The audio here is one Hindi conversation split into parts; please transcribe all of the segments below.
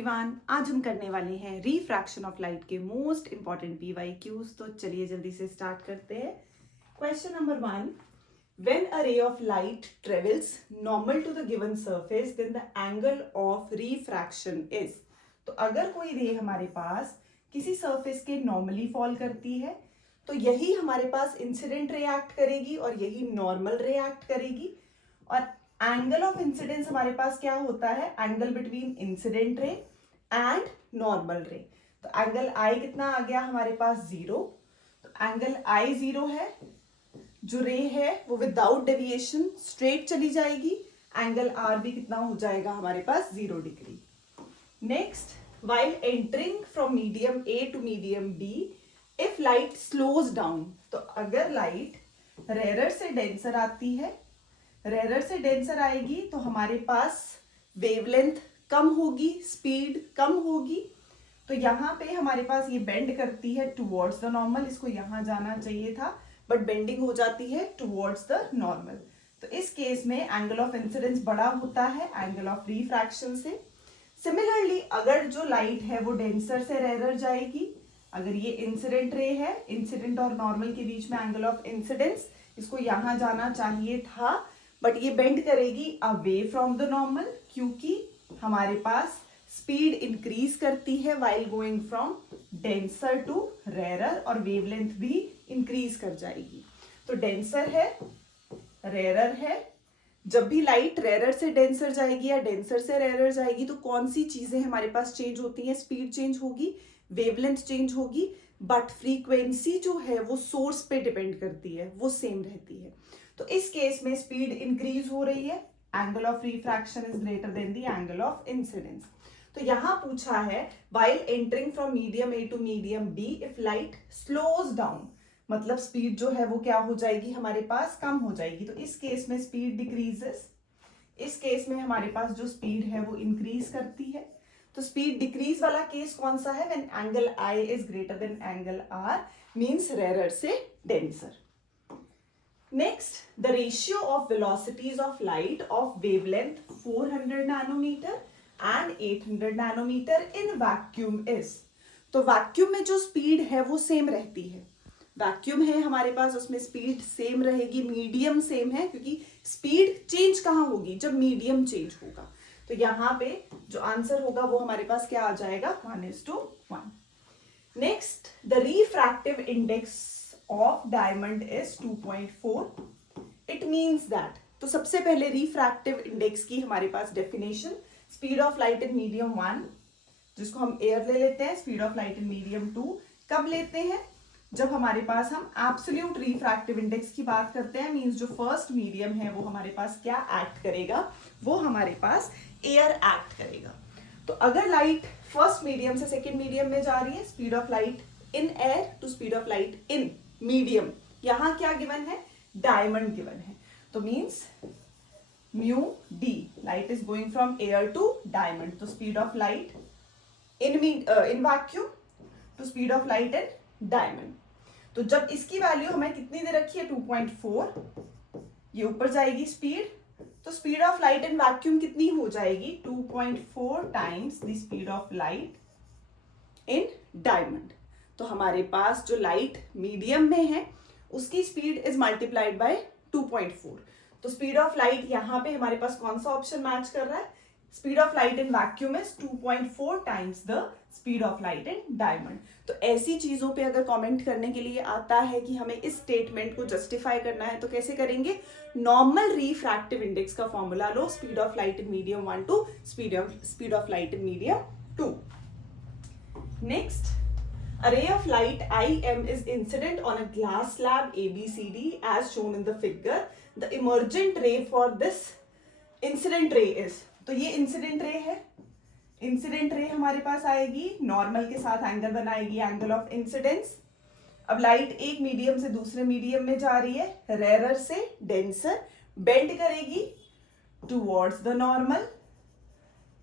एवरीवन, आज हम करने वाले हैं रिफ्रैक्शन ऑफ लाइट के मोस्ट इंपॉर्टेंट पीवाईक्यूज। तो चलिए जल्दी से स्टार्ट करते हैं। Question number 1, when a ray of light travels normal to the given surface then the angle of refraction is. तो अगर कोई रे हमारे पास किसी सरफेस के नॉर्मली फॉल करती है तो यही हमारे पास इंसिडेंट रे एक्ट करेगी और यही नॉर्मल रे एक्ट करेगी। और एंगल ऑफ इंसिडेंस हमारे पास क्या होता है? Angle between incident ray and normal रे। तो एंगल आई कितना आ गया हमारे पास? 0। तो एंगल आई 0 है। जो रे है वो विदाउट डेविएशन स्ट्रेट चली जाएगी। एंगल आर भी कितना हो जाएगा हमारे पास? 0 degree. Next, while entering from medium A to medium B, if light slows down, तो अगर लाइट रेयर से डेंसर आती है, रेयर से डेंसर आएगी तो हमारे पास वेवलेंथ कम होगी, स्पीड कम होगी। तो यहाँ पे हमारे पास ये बेंड करती है टुवर्ड्स द नॉर्मल। इसको यहाँ जाना चाहिए था बट बेंडिंग हो जाती है टुवर्ड्स द नॉर्मल। तो इस केस में एंगल ऑफ इंसिडेंस बड़ा होता है एंगल ऑफ रिफ्रैक्शन से। सिमिलरली अगर जो लाइट है वो डेंसर से रेयर जाएगी, अगर ये इंसिडेंट रे है, इंसिडेंट और नॉर्मल के बीच में एंगल ऑफ इंसिडेंस, इसको यहां जाना चाहिए था बट ये बेंड करेगी अवे फ्रॉम द नॉर्मल, क्योंकि हमारे पास स्पीड इंक्रीज करती है while going from denser to rare और वेवलेंथ भी इंक्रीज कर जाएगी। तो डेंसर है, रेयर है। जब भी लाइट रेयर से डेंसर जाएगी या डेंसर से रेयर जाएगी तो कौन सी चीजें हमारे पास चेंज होती हैं? स्पीड चेंज होगी, वेवलेंथ चेंज होगी, बट फ्रीक्वेंसी जो है वो सोर्स पे डिपेंड करती है, वो सेम रहती है। तो इस केस में स्पीड इंक्रीज हो रही है, angle of refraction is greater than the angle of incidence. तो यहां पूछा है while entering from medium A to medium B if light slows down, मतलब स्पीड जो है वो क्या हो जाएगी हमारे पास? कम हो जाएगी। तो इस केस में स्पीड डिक्रीजेस, इस केस में हमारे पास जो स्पीड है वो इंक्रीज करती है। तो स्पीड डिक्रीज वाला केस कौन सा है? When angle I is greater than angle R, means rare से denser. Next, the ratio of velocities of light of wavelength 400 nanometre and 800 nanometre in vacuum is. तो वैक्यूम में जो स्पीड है वो सेम रहती है। वैक्यूम है हमारे पास, उसमें स्पीड सेम रहेगी, मीडियम सेम है, क्योंकि स्पीड चेंज कहाँ होगी? जब मीडियम चेंज होगा। तो यहाँ पे जो आंसर होगा वो हमारे पास क्या आ जाएगा? 1:1। Next, the refractive index of diamond is 2.4। It means that, तो सबसे पहले रिफ्रैक्टिव इंडेक्स की हमारे पास definition, speed of light in medium 1, जिसको हम एयर ले लेते हैं, speed of light in medium 2 कब लेते हैं? जब हमारे पास हम एब्सोल्यूट रिफ्रैक्टिव इंडेक्स की बात करते हैं, मींस जो फर्स्ट मीडियम है वो हमारे पास क्या एक्ट करेगा? वो हमारे पास एयर एक्ट करेगा। तो अगर लाइट फर्स्ट मीडियम से सेकेंड मीडियम में जा रही है, speed of light in air to speed of light in medium, यहां क्या गिवन है? डायमंड गिवन है। तो means mu D, light is going from air to diamond. तो speed of light in vacuum to speed of light in diamond. तो जब इसकी वैल्यू हमें कितनी दे रखी है? 2.4, ये ऊपर जाएगी स्पीड, तो speed of light in vacuum कितनी हो जाएगी? 2.4 times the speed of light in diamond. तो हमारे पास जो लाइट मीडियम में है उसकी स्पीड इज मल्टीप्लाइड बाय 2.4। तो स्पीड ऑफ लाइट यहाँ पे हमारे पास कौन सा ऑप्शन मैच कर रहा है? Speed of light in vacuum is 2.4 times the speed of light in diamond. तो ऐसी चीजों पे अगर कमेंट करने के लिए आता है कि हमें इस स्टेटमेंट को जस्टिफाई करना है तो कैसे करेंगे? नॉर्मल रिफ्रैक्टिव इंडेक्स का फॉर्मूला लो, speed of light in medium 1 to speed of light in medium 2। Next, a ray of light IM is incident on a glass slab ABCD as shown in the figure. The emergent ray for this incident ray is, तो ये इंसिडेंट रे है। इंसिडेंट रे हमारे पास आएगी, नॉर्मल के साथ एंगल बनाएगी, एंगल ऑफ इंसिडेंस। अब लाइट एक मीडियम से दूसरे मीडियम में जा रही है, रेयर से डेंसर, बेंड करेगी टुवर्ड्स द नॉर्मल।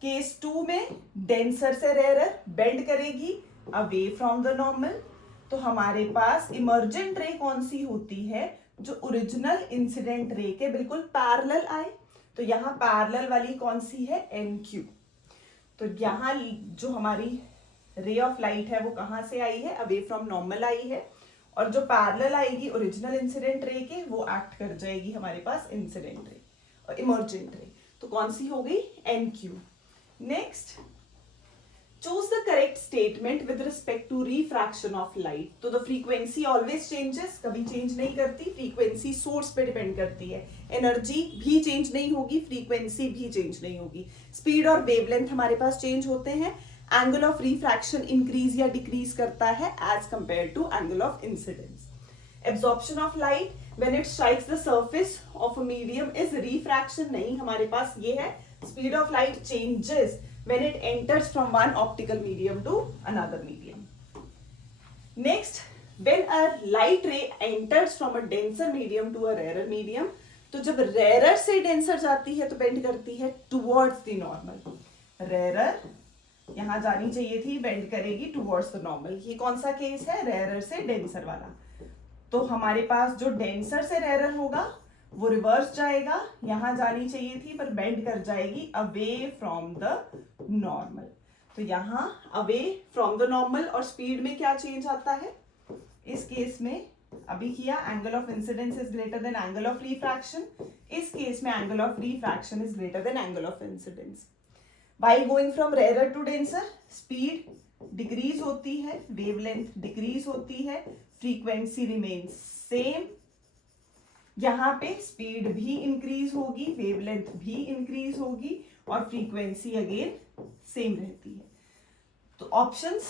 केस 2 में डेंसर से रेयर बेंड करेगी अवे फ्रॉम द नॉर्मल। तो हमारे पास इमर्जेंट रे कौन सी होती है? जो ओरिजिनल इंसिडेंट रे के बिल्कुल पैरेलल आए। तो यहां पैरेलल वाली कौन सी है? NQ। तो यहाँ जो हमारी रे ऑफ लाइट है वो कहाँ से आई है, अवे फ्रॉम नॉर्मल आई है, और जो पैरेलल आएगी ओरिजिनल इंसिडेंट रे के वो एक्ट कर जाएगी हमारे पास इंसिडेंट रे और इमर्जेंट रे। तो कौन सी हो गई, NQ। Next, choose the correct statement with respect to refraction of light. तो द फ्रीक्वेंसी ऑलवेज चेंजेस, कभी चेंज नहीं करती, फ्रीक्वेंसी सोर्स पे डिपेंड करती है, एनर्जी भी चेंज नहीं होगी, फ्रीक्वेंसी भी चेंज नहीं होगी, स्पीड और वेवलेंथ हमारे पास चेंज होते हैं, एंगल ऑफ रिफ्रैक्शन इंक्रीज या डिक्रीज करता है as compare to angle of incidence. Absorption of light when it strikes the surface of a medium is refraction नहीं, हमारे पास ये है speed of light changes when it enters from one optical medium to another medium. Next, when a light ray enters from a denser medium to a rarer medium, तो जब rarer से denser जाती है तो bend करती है towards the normal. Rarer यहाँ जानी चाहिए थी, bend करेगी towards the normal. ये कौन सा केस है, rarer से denser वाला। तो हमारे पास जो denser से rarer होगा वो रिवर्स जाएगा, यहां जानी चाहिए थी पर बेंड कर जाएगी अवे फ्रॉम द नॉर्मल। तो यहां अवे फ्रॉम द नॉर्मल, और स्पीड में क्या चेंज आता है, इस केस में अभी किया angle of incidence is greater than angle of refraction, इस केस में angle of refraction is greater than angle of incidence. While going from rare to denser, speed decrease होती है, वेवलेंथ डिक्रीज होती है, फ्रीक्वेंसी रिमेन्स सेम। यहाँ पे स्पीड भी इंक्रीज होगी, वेवलेंथ भी इंक्रीज होगी, और फ्रीक्वेंसी अगेन सेम रहती है। तो options,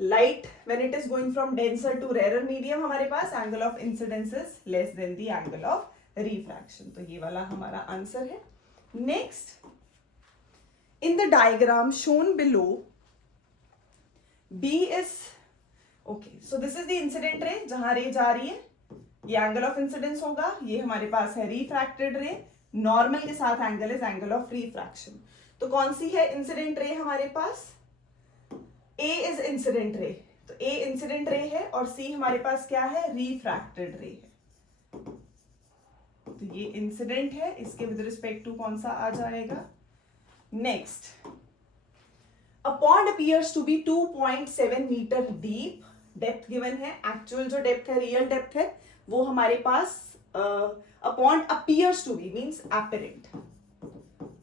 light when it is going from denser to rare medium, हमारे पास angle of incidence is less than the angle of refraction. तो ये वाला हमारा आंसर है। Next, in the diagram shown below B is okay, so this is the incident ray जहां रे जा रही है, ये एंगल ऑफ इंसिडेंस होगा, ये हमारे पास है रिफ्रैक्टेड रे, नॉर्मल के साथ angle is angle of refraction. तो कौन सी है इंसिडेंट रे हमारे पास, A इज इंसिडेंट रे, तो A इंसिडेंट रे है और C हमारे पास क्या है, रिफ्रैक्टेड रे है। तो ये इंसिडेंट है, इसके विद रिस्पेक्ट टू कौन सा आ जाएगा। Next, a pond appears to be 2.7 metre deep, depth given है, एक्चुअल जो डेप्थ है, रियल डेप्थ है, वो हमारे पास a pond appears to be means apparent,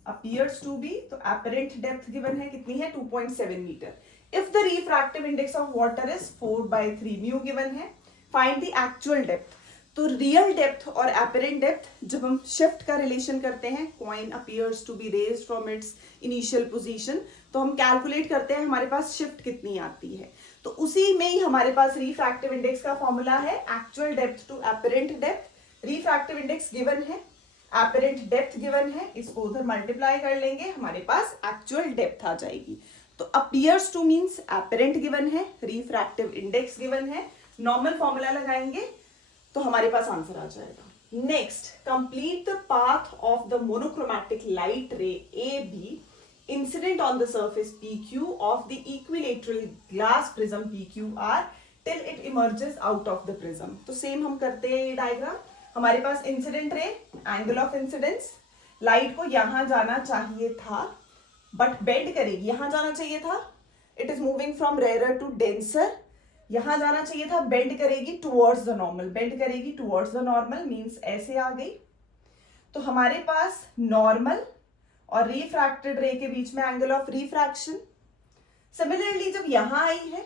appears to be, तो एपरेंट डेप्थ गिवन है कितनी है, 2.7 metre. If the refractive index of water is 4/3 mu given है, फाइंड द एक्चुअल डेप्थ। तो रियल डेप्थ और एपरेंट डेप्थ जब हम शिफ्ट का रिलेशन करते हैं, coin appears to be raised from its initial position, तो हम कैलकुलेट करते हैं हमारे पास शिफ्ट कितनी आती है। तो उसी में ही हमारे पास रिफ्रैक्टिव इंडेक्स का फॉर्मूला है, actual depth to apparent depth. Refractive index given है, एपरेंट डेप्थ गिवन है, इसको उधर मल्टीप्लाई कर लेंगे, हमारे पास एक्चुअल डेप्थ आ जाएगी। तो appears to means apparent given है, रिफ्रैक्टिव इंडेक्स गिवन है, नॉर्मल फॉर्मूला लगाएंगे तो हमारे पास आंसर आ जाएगा। Next, complete the path of the monochromatic light ray AB incident on the surface PQ of the equilateral glass prism PQR till it emerges out of the prism। तो सेम हम करते हैं ये डायग्राम, हमारे पास incident ray, angle of incidence, light को यहां जाना चाहिए था बट बेंड करेगी, यहां जाना चाहिए था, it is moving from rare to denser, यहां जाना चाहिए था, बेंड करेगी टुवर्ड्स द नॉर्मल, बेंड करेगी टुवर्ड्स द नॉर्मल मींस ऐसे आ गई। तो हमारे पास नॉर्मल और रिफ्रैक्टेड रे के बीच में एंगल ऑफ रिफ्रैक्शन। सिमिलरली जब यहां आई है,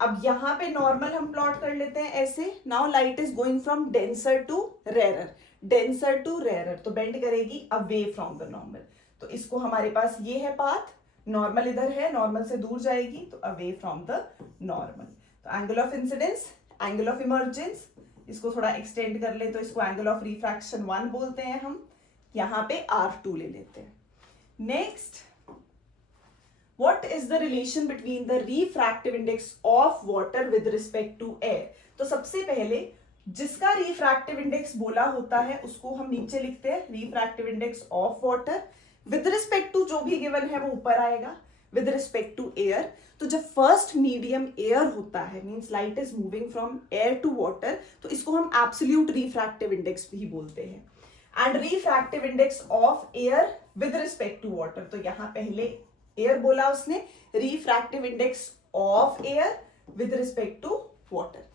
अब यहां पे नॉर्मल हम प्लॉट कर लेते हैं ऐसे, now light is going from denser to rare, denser to rare, तो बेंड करेगी अवे फ्रॉम द नॉर्मल। तो इसको हमारे पास ये है पाथ, नॉर्मल इधर है, नॉर्मल से दूर जाएगी तो अवे फ्रॉम द नॉर्मल। तो angle of incidence, angle of emergence, इसको थोड़ा एक्सटेंड कर ले तो इसको एंगल ऑफ रिफ्रैक्शन 1 बोलते हैं हम, यहां पे R2 ले लेते हैं। Next, what is the relation between the refractive index of water with respect to air? तो सबसे पहले जिसका रिफ्रैक्टिव इंडेक्स बोला होता है उसको हम नीचे लिखते हैं, refractive index of water with respect to जो भी गिवन है वो ऊपर आएगा, विद रिस्पेक्ट टू एयर। तो जब फर्स्ट मीडियम एयर होता है means light is moving from air to water, तो इसको हम एब्सोल्यूट रिफ्रैक्टिव इंडेक्स भी बोलते हैं। And refractive index of air with respect to water, तो यहां पहले एयर बोला उसने, refractive index of air with respect to water.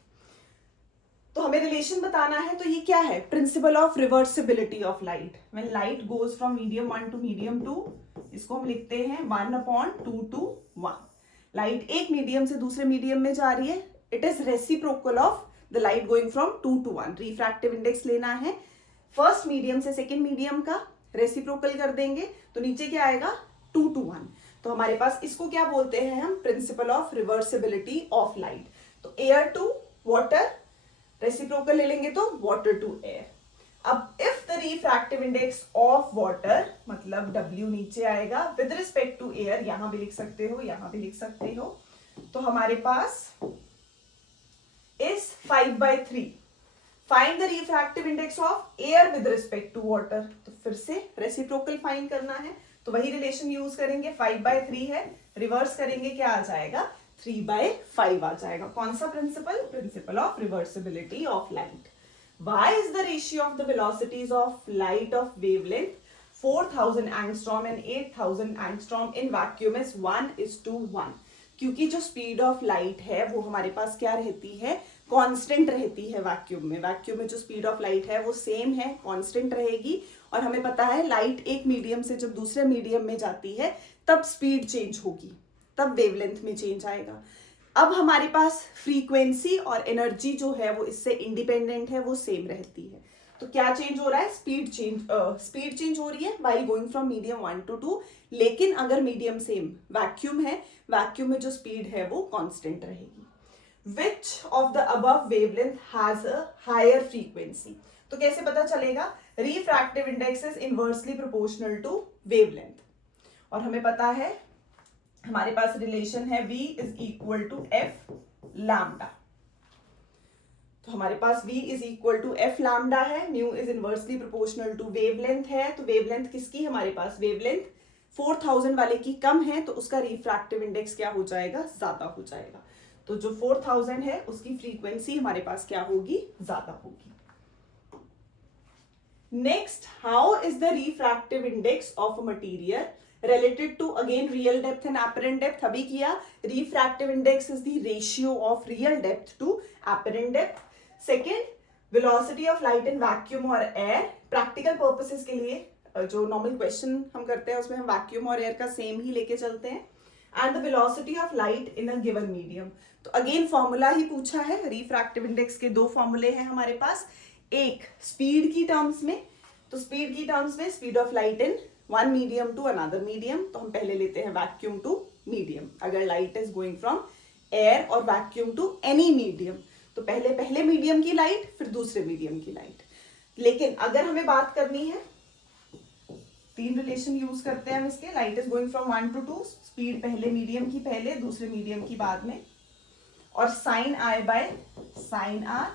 तो हमें रिलेशन बताना है, तो ये क्या है, principle of reversibility of light. When light goes from medium 1 to medium 2, इसको हम लिखते हैं 1/2 to 1। लाइट एक मीडियम से दूसरे मीडियम में जा रही है, it is reciprocal of the light going from 2 to 1। Refractive index लेना है फर्स्ट मीडियम से सेकेंड मीडियम का, रेसिप्रोकल कर देंगे तो नीचे क्या आएगा, 2 to 1। तो हमारे पास इसको क्या बोलते हैं हम, principal of reversibility of light. तो एयर टू वाटर, रेसिप्रोकल ले लेंगे तो वाटर टू एयर। अब if the refractive index of water, मतलब W नीचे आएगा, विद रिस्पेक्ट टू एयर, यहां भी लिख सकते हो, यहां भी लिख सकते हो, तो हमारे पास is 5/3। Find the refractive index of air with respect to water. तो फिर से रेसिप्रोकल फाइंड करना है, तो वही रिलेशन यूज करेंगे, 5/3 है, रिवर्स करेंगे क्या आ जाएगा, 3/5 आ जाएगा। कौन सा principle, principle of reversibility of light. Why is the ratio of the velocities of light of wavelength 4000 angstrom and 8000 angstrom in vacuum is 1:1? क्योंकि जो स्पीड ऑफ लाइट है वो हमारे पास क्या रहती है, कांस्टेंट रहती है वैक्यूम में। वैक्यूम में जो स्पीड ऑफ लाइट है वो सेम है, कांस्टेंट रहेगी। और हमें पता है लाइट एक मीडियम से जब दूसरे मीडियम में जाती है तब स्पीड चेंज होगी, तब वेवलेंथ में चेंज आएगा। अब हमारे पास फ्रीक्वेंसी और एनर्जी जो है वो इससे इंडिपेंडेंट है, वो सेम रहती है। तो क्या चेंज हो रहा है, स्पीड चेंज हो रही है while going from medium 1 to 2। लेकिन अगर मीडियम सेम वैक्यूम है, वैक्यूम में जो स्पीड है वो कांस्टेंट रहेगी। Which of the above wavelength has a higher frequency. तो कैसे पता चलेगा, refractive index is inversely proportional to wavelength. और हमें पता है हमारे पास रिलेशन है V is equal to f lambda. तो हमारे पास V is equal to f lambda है, mu is inversely proportional to wavelength है। तो वेवलेंथ किसकी, हमारे पास वेवलेंथ 4000 वाले की कम है, तो उसका रिफ्रैक्टिव इंडेक्स क्या हो जाएगा, ज्यादा हो जाएगा। तो जो 4000 है उसकी फ्रीक्वेंसी हमारे पास क्या होगी, ज्यादा होगी। Next, how is the refractive index of a material related to again real depth and apparent depth। अभी किया, refractive index is the ratio of real depth to apparent depth। second, velocity of light in vacuum और air। practical purposes के लिए जो normal question हम करते हैं उसमें हम vacuum और air का same ही लेके चलते हैं। and the velocity of light in a given medium। तो again formula ही पूछा है, refractive index के दो formulae हैं हमारे पास, एक speed की terms में, तो speed की terms में speed of light in one medium to another medium. तो हम पहले लेते हैं वैक्यूम टू मीडियम। अगर light is going from air और वैक्यूम टू एनी मीडियम, तो पहले मीडियम की लाइट, फिर दूसरे मीडियम की लाइट। लेकिन अगर हमें बात करनी है, तीन रिलेशन यूज करते हैं हम इसके, light is going from 1 to 2, speed पहले मीडियम की पहले, दूसरे मीडियम की बाद में, और sine I by sine R,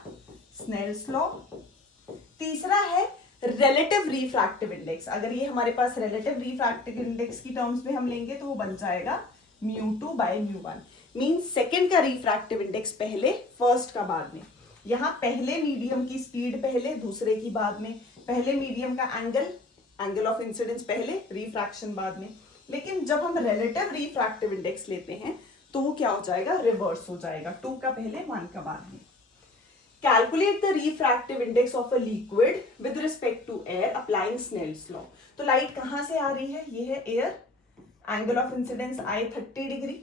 Snell's law. तीसरा है रिलेटिव रिफ्रैक्टिव इंडेक्स। अगर ये हमारे पास रिलेटिव रिफ्रैक्टिव इंडेक्स की टर्म्स में हम लेंगे तो वो बन जाएगा μ2/μ1। मींस सेकंड का रिफ्रैक्टिव इंडेक्स पहले, फर्स्ट का बाद में। यहाँ पहले मीडियम की स्पीड पहले, दूसरे की बाद में। पहले मीडियम का एंगल ऑफ इंसिडेंस पहले, रिफ्रैक्शन बाद में। लेकिन जब हम रिलेटिव रिफ्रैक्टिव इंडेक्स लेते हैं तो वो क्या हो जाएगा, रिवर्स हो जाएगा, 2 का पहले 1 का बाद में। Calculate the refractive index of a liquid with respect to air applying Snell's law। तो लाइट कहां से आ रही है, ये है air, angle of incidence I 30 degree,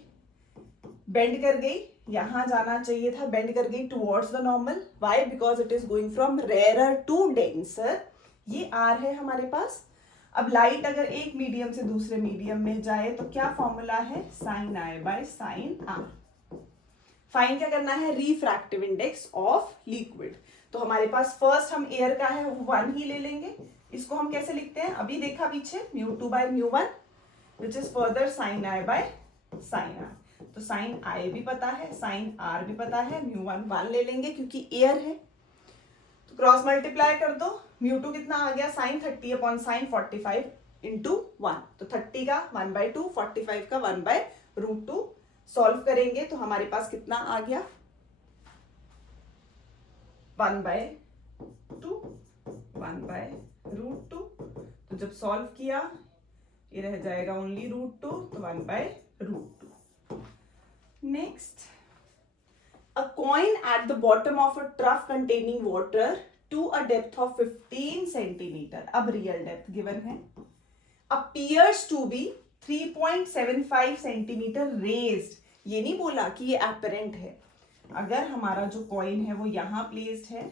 bend कर गई, यहां जाना चाहिए था, बेंड कर गई towards the normal. Why, because it is going from rare to denser. ये आर है हमारे पास। अब लाइट अगर एक मीडियम से दूसरे मीडियम में जाए तो क्या फॉर्मूला है, sine I by sine R. Find क्या करना है, रिफ्रैक्टिव इंडेक्स ऑफ लिक्विड। तो हमारे पास फर्स्ट हम एयर का है 1 ही ले लेंगे। इसको हम कैसे लिखते हैं, अभी देखा पीछे, μ2/μ1 which is further sine I by sine r. तो साइन आई भी पता है, साइन आर भी पता है, μ1 1 ले लेंगे क्योंकि एयर है। तो क्रॉस मल्टीप्लाई कर दो, μ2 कितना आ गया, साइन 30/sin 45 इंटू 1। तो 30 का 1/2, 45 का 1/√2। सॉल्व करेंगे तो हमारे पास कितना आ गया, 1/2, 1/√2। तो जब सॉल्व किया ये रह जाएगा ओनली √2, तो 1/√2. Next, a coin at the bottom of a trough containing water to a depth of 15 centimeter, अब रियल डेप्थ गिवन है, appears to be 3.75 centimetre raised. ये नहीं बोला कि ये apparent है. अगर हमारा जो कॉइन है वो यहाँ प्लेस्ड है,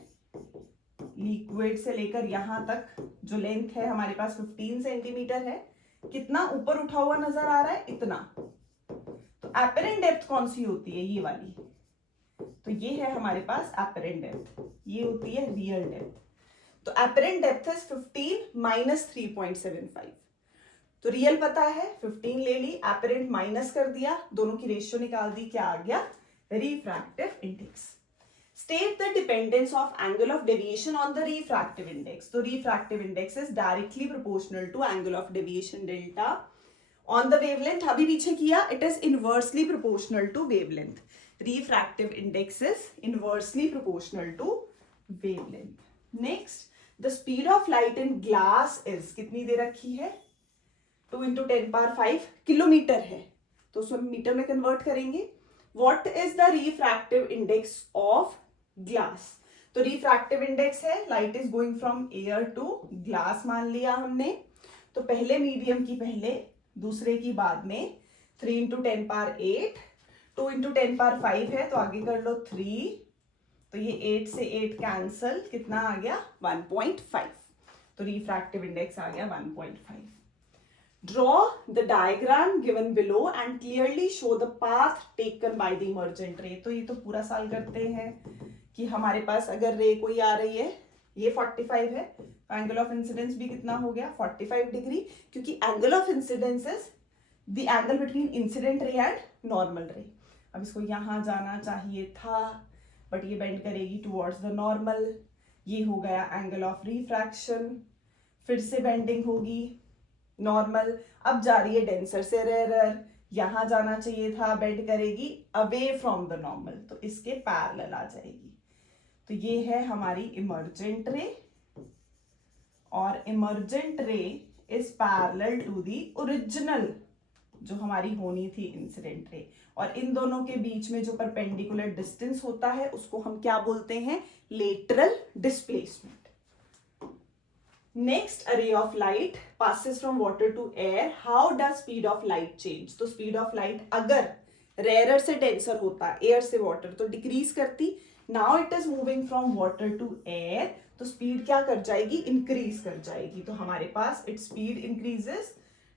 लिक्विड से लेकर यहाँ तक जो लेंथ है हमारे पास 15 सेंटीमीटर है, कितना ऊपर उठा हुआ नजर आ रहा है, इतना. तो apparent डेप्थ कौन सी होती है, ये वाली. तो ये है हमारे पास apparent डेप्थ, ये होती है रियल डेप्थ. तो apparent डेप्थ इज 15 माइनस 3.75. तो रियल पता है 15 ले ली, apparent माइनस कर दिया, दोनों की रेशियो निकाल दी, क्या आ गया, refractive index. State the dependence of angle of deviation on the refractive index. तो refractive index is directly proportional to angle of deviation delta on the wavelength. अभी पीछे किया, it is inversely proportional to wavelength. Refractive index is inversely proportional to wavelength. Next, the speed of light in glass is कितनी दे रखी है, 2 × 10⁵ किलोमीटर है, तो उसको मीटर में कन्वर्ट करेंगे. What is the refractive index of glass? तो refractive index है, light is going from air to glass मान लिया हमने, तो पहले मीडियम की पहले, दूसरे की बाद में, 3 × 10⁸, 2 × 10⁵ है, तो आगे कर लो 3, तो ये 8 से 8 कैंसल, कितना आ गया, 1.5. तो refractive index आ गया 1.5. Draw the diagram given below and clearly show the path taken by the emergent ray. तो ये तो पूरा साल करते हैं कि हमारे पास अगर रे कोई आ रही है, ये 45 है, एंगल ऑफ इंसिडेंस भी कितना हो गया, 45 डिग्री, क्योंकि angle of incidence is the angle between incident ray and normal रे. अब इसको यहाँ जाना चाहिए था, बट ये बेंड करेगी टुवर्ड्स द नॉर्मल. ये हो गया एंगल ऑफ रिफ्रैक्शन, फिर से बेंडिंग होगी नॉर्मल, अब जा रही है डेंसर से रेरर, यहां जाना चाहिए था, बेंड करेगी अवे फ्रॉम द नॉर्मल, तो इसके पैरेलल आ जाएगी. तो ये है हमारी इमर्जेंट रे, और emergent ray is parallel to the original जो हमारी होनी थी इंसिडेंट रे, और इन दोनों के बीच में जो परपेंडिकुलर डिस्टेंस होता है उसको हम क्या बोलते हैं, lateral displacement. Next, a ray of light passes from water to air. How does speed of light change? तो speed of light अगर rarer से denser होता, air से water, तो decrease करती. Now it is moving from water to air, तो speed क्या कर जाएगी, increase कर जाएगी. तो हमारे पास its speed increases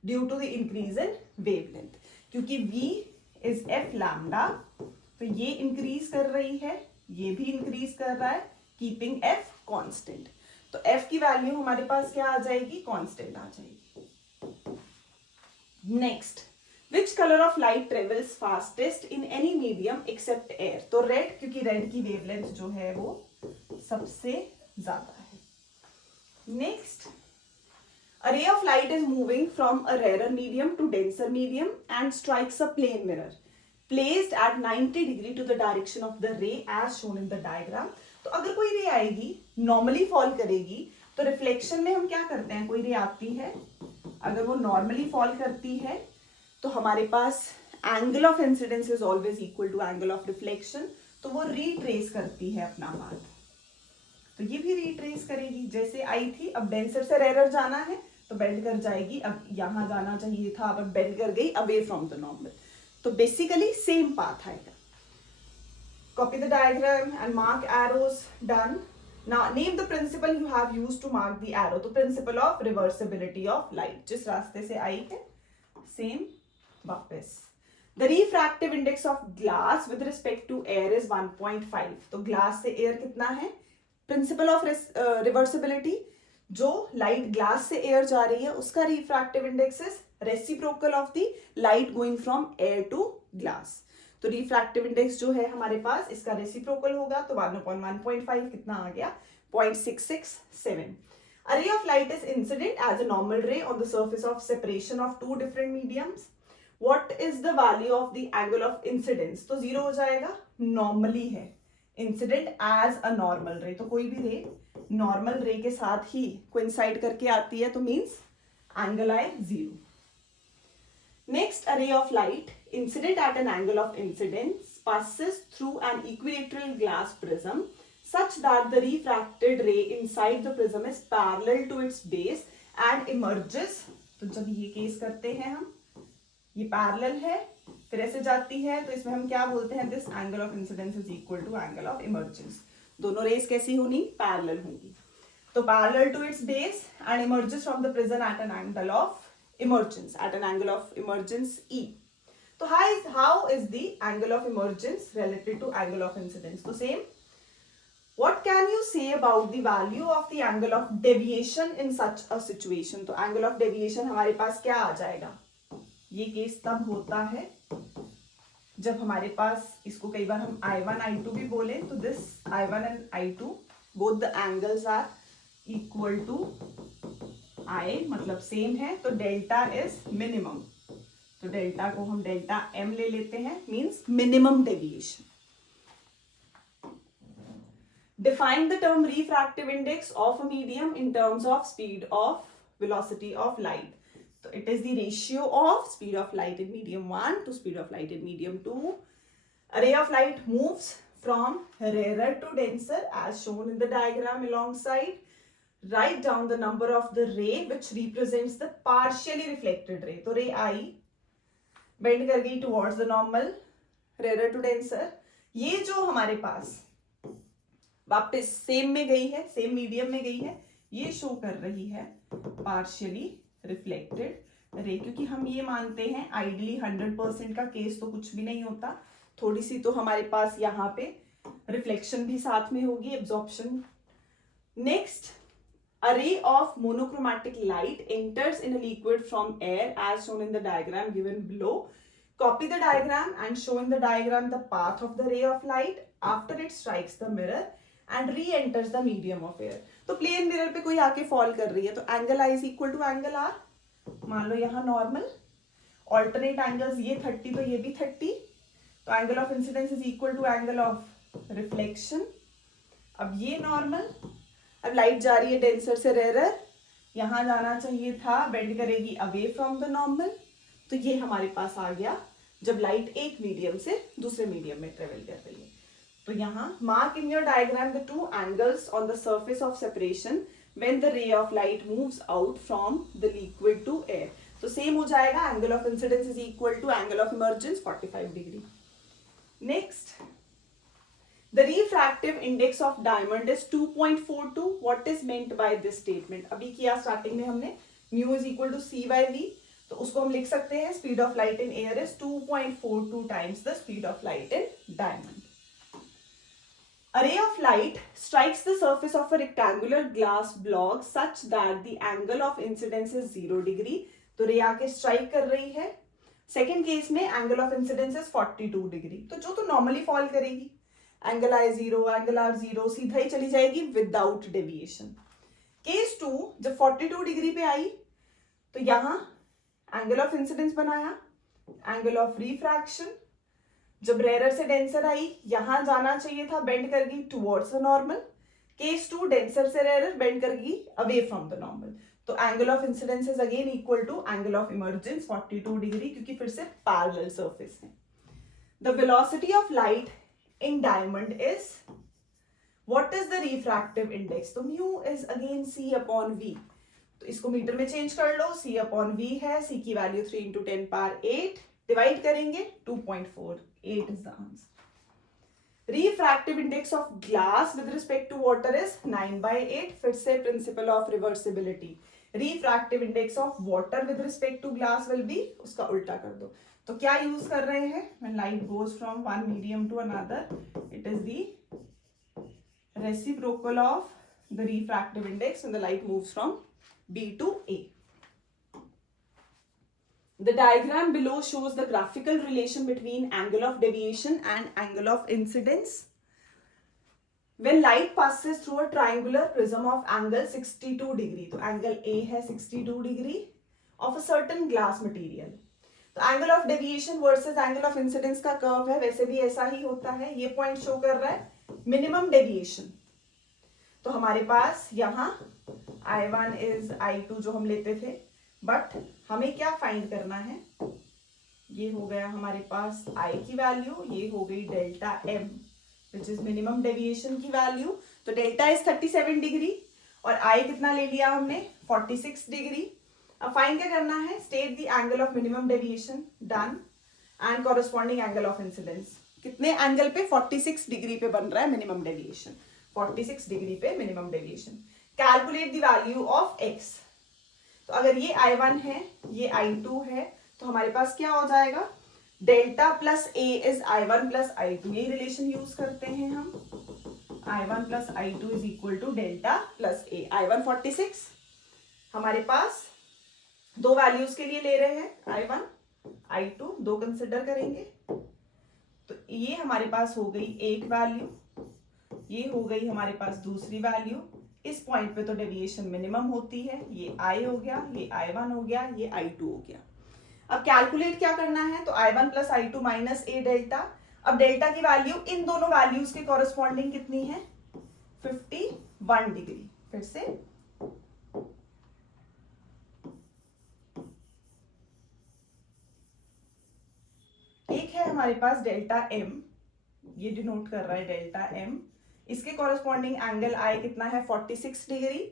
due to the increase in wavelength. क्योंकि v is f lambda, तो ये increase कर रही है, ये भी increase कर रहा है, keeping f constant. तो f की वैल्यू हमारे पास क्या आ जाएगी, कांस्टेंट आ जाएगी. Next, which colour of light travels fastest in any medium except air? तो रेड, क्योंकि रेड की वेवलेंथ जो है वो सबसे ज्यादा है. Next, a ray of light is moving from a rarer medium to denser medium and strikes a plane mirror placed at 90 degree to the direction of the ray as shown in the diagram. तो अगर कोई रे आएगी, नॉर्मली फॉल करेगी, तो रिफ्लेक्शन में हम क्या करते हैं, कोई रे आती है, अगर वो नॉर्मली फॉल करती है तो हमारे पास angle of incidence is always equal to angle of reflection, तो वो रीट्रेस करती है अपना पाथ. तो ये भी रीट्रेस करेगी, जैसे आई थी, अब डेंसर से रेरर जाना है तो बेंड कर जाएगी, अब यहां जाना चाहिए था, अब बेंड कर गई अवे फ्रॉम द नॉर्मल. तो बेसिकली सेम पाथ आएगा. Copy the diagram and mark arrows. Done. Now name the principle you have used to mark the arrow. तो principle of reversibility of light, जिस रास्ते से आई है same वापस. The refractive index of glass with respect to air is 1.5. तो glass से air कितना है? Principle of reversibility, जो light glass से air जा रही है उसका refractive index is reciprocal of the light going from air to glass. तो रिफ्रैक्टिव इंडेक्स जो है हमारे पास, इसका रेसिप्रोकल होगा, तो 1/1.5 कितना आ गया, 0.667. A ray of light is incident as a normal ray on the surface of separation of two different mediums. What is the value of the angle of incidence? तो 0 हो जाएगा, नॉर्मली है, इंसिडेंट एज अ नॉर्मल रे, तो कोई भी रे नॉर्मल रे के साथ ही कोइंसाइड करके आती है, तो मीन्स एंगल आए 0. a ray of light incident at an angle of incidence passes through an equilateral glass prism such that the refracted ray inside the prism is parallel to its base and emerges. तो जब ये केस करते हैं हम, ये पैरेलल है, फिर ऐसे जाती है, तो इसमें हम क्या बोलते हैं, this angle of incidence is equal to angle of emergence. दोनों रेस कैसी होनी, पैरेलल होंगी. तो parallel to its base and emerges from the prism at an angle of emergence, at an angle of emergence E. So how is the angle of emergence related to angle of incidence? So same. What can you say about the value of the angle of deviation in such a situation? तो angle of deviation हमारे पास क्या आ जाएगा? ये केस तब होता है जब हमारे पास, इसको कई बार हम I1 I2 भी बोले, तो this I1 and I2 both the angles are equal to I, मतलब सेम है, तो डेल्टा इज मिनिमम. तो डेल्टा को हम डेल्टा M ले लेते हैं, means minimum deviation. Define the term refractive index of a medium in terms of speed of velocity of light. तो it is the ratio of speed of light in medium 1 to speed of light in medium 2. A ray of light moves from rarer to denser as shown in the diagram alongside. Write down the number of the ray which represents the partially reflected ray. तो ray आई बेंड कर गई towards the normal, rarer to denser. ये जो हमारे पास वापस सेम में गई है, सेम मीडियम में गई है, ये शो कर रही है partially reflected ray. क्योंकि हम ये मानते हैं आइडली 100% का केस तो कुछ भी नहीं होता, थोड़ी सी तो हमारे पास यहाँ पे रिफ्लेक्शन भी साथ में होगी, absorption. Next, a ray of monochromatic light enters in a liquid from air as shown in the diagram given below. Copy the diagram and show in the diagram the path of the ray of light after it strikes the mirror and re-enters the medium of air. तो प्लेन मिरर पे कोई आके फॉल कर रही है, तो angle I is equal to angle R. मान लो यहाँ नॉर्मल, ऑल्टरनेट एंगल्स, ये 30 तो ये भी 30, तो angle of incidence is equal to angle of reflection. अब ये नॉर्मल, अब लाइट जा रही है डेंसर से रेरर, यहां जाना चाहिए था, बेंड करेगी अवे फ्रॉम द नॉर्मल. तो ये हमारे पास आ गया जब लाइट एक मीडियम से दूसरे मीडियम में ट्रेवल कर रही है. तो यहाँ mark in your diagram the two angles on the surface of separation when the ray of light moves out from the liquid to air. तो सेम हो जाएगा, angle of incidence is equal to angle of emergence 45 degree. Next, the refractive index of diamond is 2.42. what is meant by this statement? अभी किया स्टार्टिंग में हमने, mu is equal to c by v, तो उसको हम लिख सकते हैं speed of light in air is 2.42 times the speed of light in diamond. A ray of light strikes the surface of a rectangular glass block such that the angle of incidence is 0 degree. तो रे आके स्ट्राइक कर रही है. सेकेंड केस में angle of incidence is 42 degree. तो जो तो नॉर्मली फॉल करेगी, एंगल आई 0, एंगल आर 0, सीधा ही चली जाएगी विदाउट डेविएशन. केस 2, जब 42 डिग्री पे आई तो यहां एंगल ऑफ इंसिडेंस बनाया, एंगल ऑफ रिफ्रैक्शन. जब रेरर से डेंसर आई, यहां जाना चाहिए था, बेंड कर गई towards the normal. Case 2, denser से रेरर, बेंड कर गई अवे फ्रॉम द नॉर्मल. तो angle of incidence is again equal to angle of emergence 42 degree, क्योंकि फिर से पैरेलल सरफेस है. The velocity of light in diamond is, what is the refractive index? तो mu is again c upon v. तो इसको मीटर में चेंज कर लो, c upon v है, c की वैल्यू 3 into 10 power 8, डिवाइड करेंगे 2.48 is the answer. Refractive index of glass with respect to water is 9/8. फिर से principle of reversibility. Refractive index of water with respect to glass will be, उसका उल्टा कर दो. तो क्या यूज कर रहे हैं, when light goes from one medium to another, it is the reciprocal of the refractive index when the light moves from B to A. The diagram below shows the graphical relation between angle of deviation and angle of incidence. When light passes through a triangular prism of angle 62 degree, तो angle A है 62 degree of a certain glass material. तो angle of deviation versus angle of incidence का कर्व है, वैसे भी ऐसा ही होता है. ये पॉइंट शो कर रहा है मिनिमम डेविएशन. तो हमारे पास यहाँ I1 is I2 जो हम लेते थे, बट हमें क्या फाइंड करना है, ये हो गया हमारे पास I की वैल्यू, ये हो गई delta M which is minimum deviation की वैल्यू। तो डेल्टा इज 37 डिग्री और I कितना ले लिया हमने 46 डिग्री। अब फाइंड क्या करना है, state the angle of minimum deviation, done, and corresponding angle of incidence. कितने एंगल पे, 46 डिग्री पे बन रहा है मिनिमम डेविएशन, 46 डिग्री पे minimum deviation. Calculate the value of x। तो अगर ये I1 है, ये I2 है, तो हमारे पास क्या हो जाएगा, delta plus a is I1 plus I2, यही रिलेशन यूज करते हैं हम, I1 plus I2 is equal to delta plus a। I1 46, हमारे पास दो वैल्यूज के लिए ले रहे हैं, I1 I2 दो कंसिडर करेंगे, तो ये हमारे पास हो गई एक वैल्यू, ये हो गई हमारे पास दूसरी वैल्यू। इस पॉइंट पे तो डेविएशन मिनिमम होती है, ये I हो गया, ये I1 हो गया, ये I2 हो गया। अब कैलकुलेट क्या करना है, तो I1 plus I2 minus a delta. अब डेल्टा की वैल्यू इन दोनों वैल्यूज के कॉरेस्पॉन्डिंग कितनी है, 51 डिग्री। फिर से एक है हमारे पास डेल्टा M, ये डिनोट कर रहा है डेल्टा M, इसके कॉरेस्पॉन्डिंग एंगल I कितना है 46 डिग्री।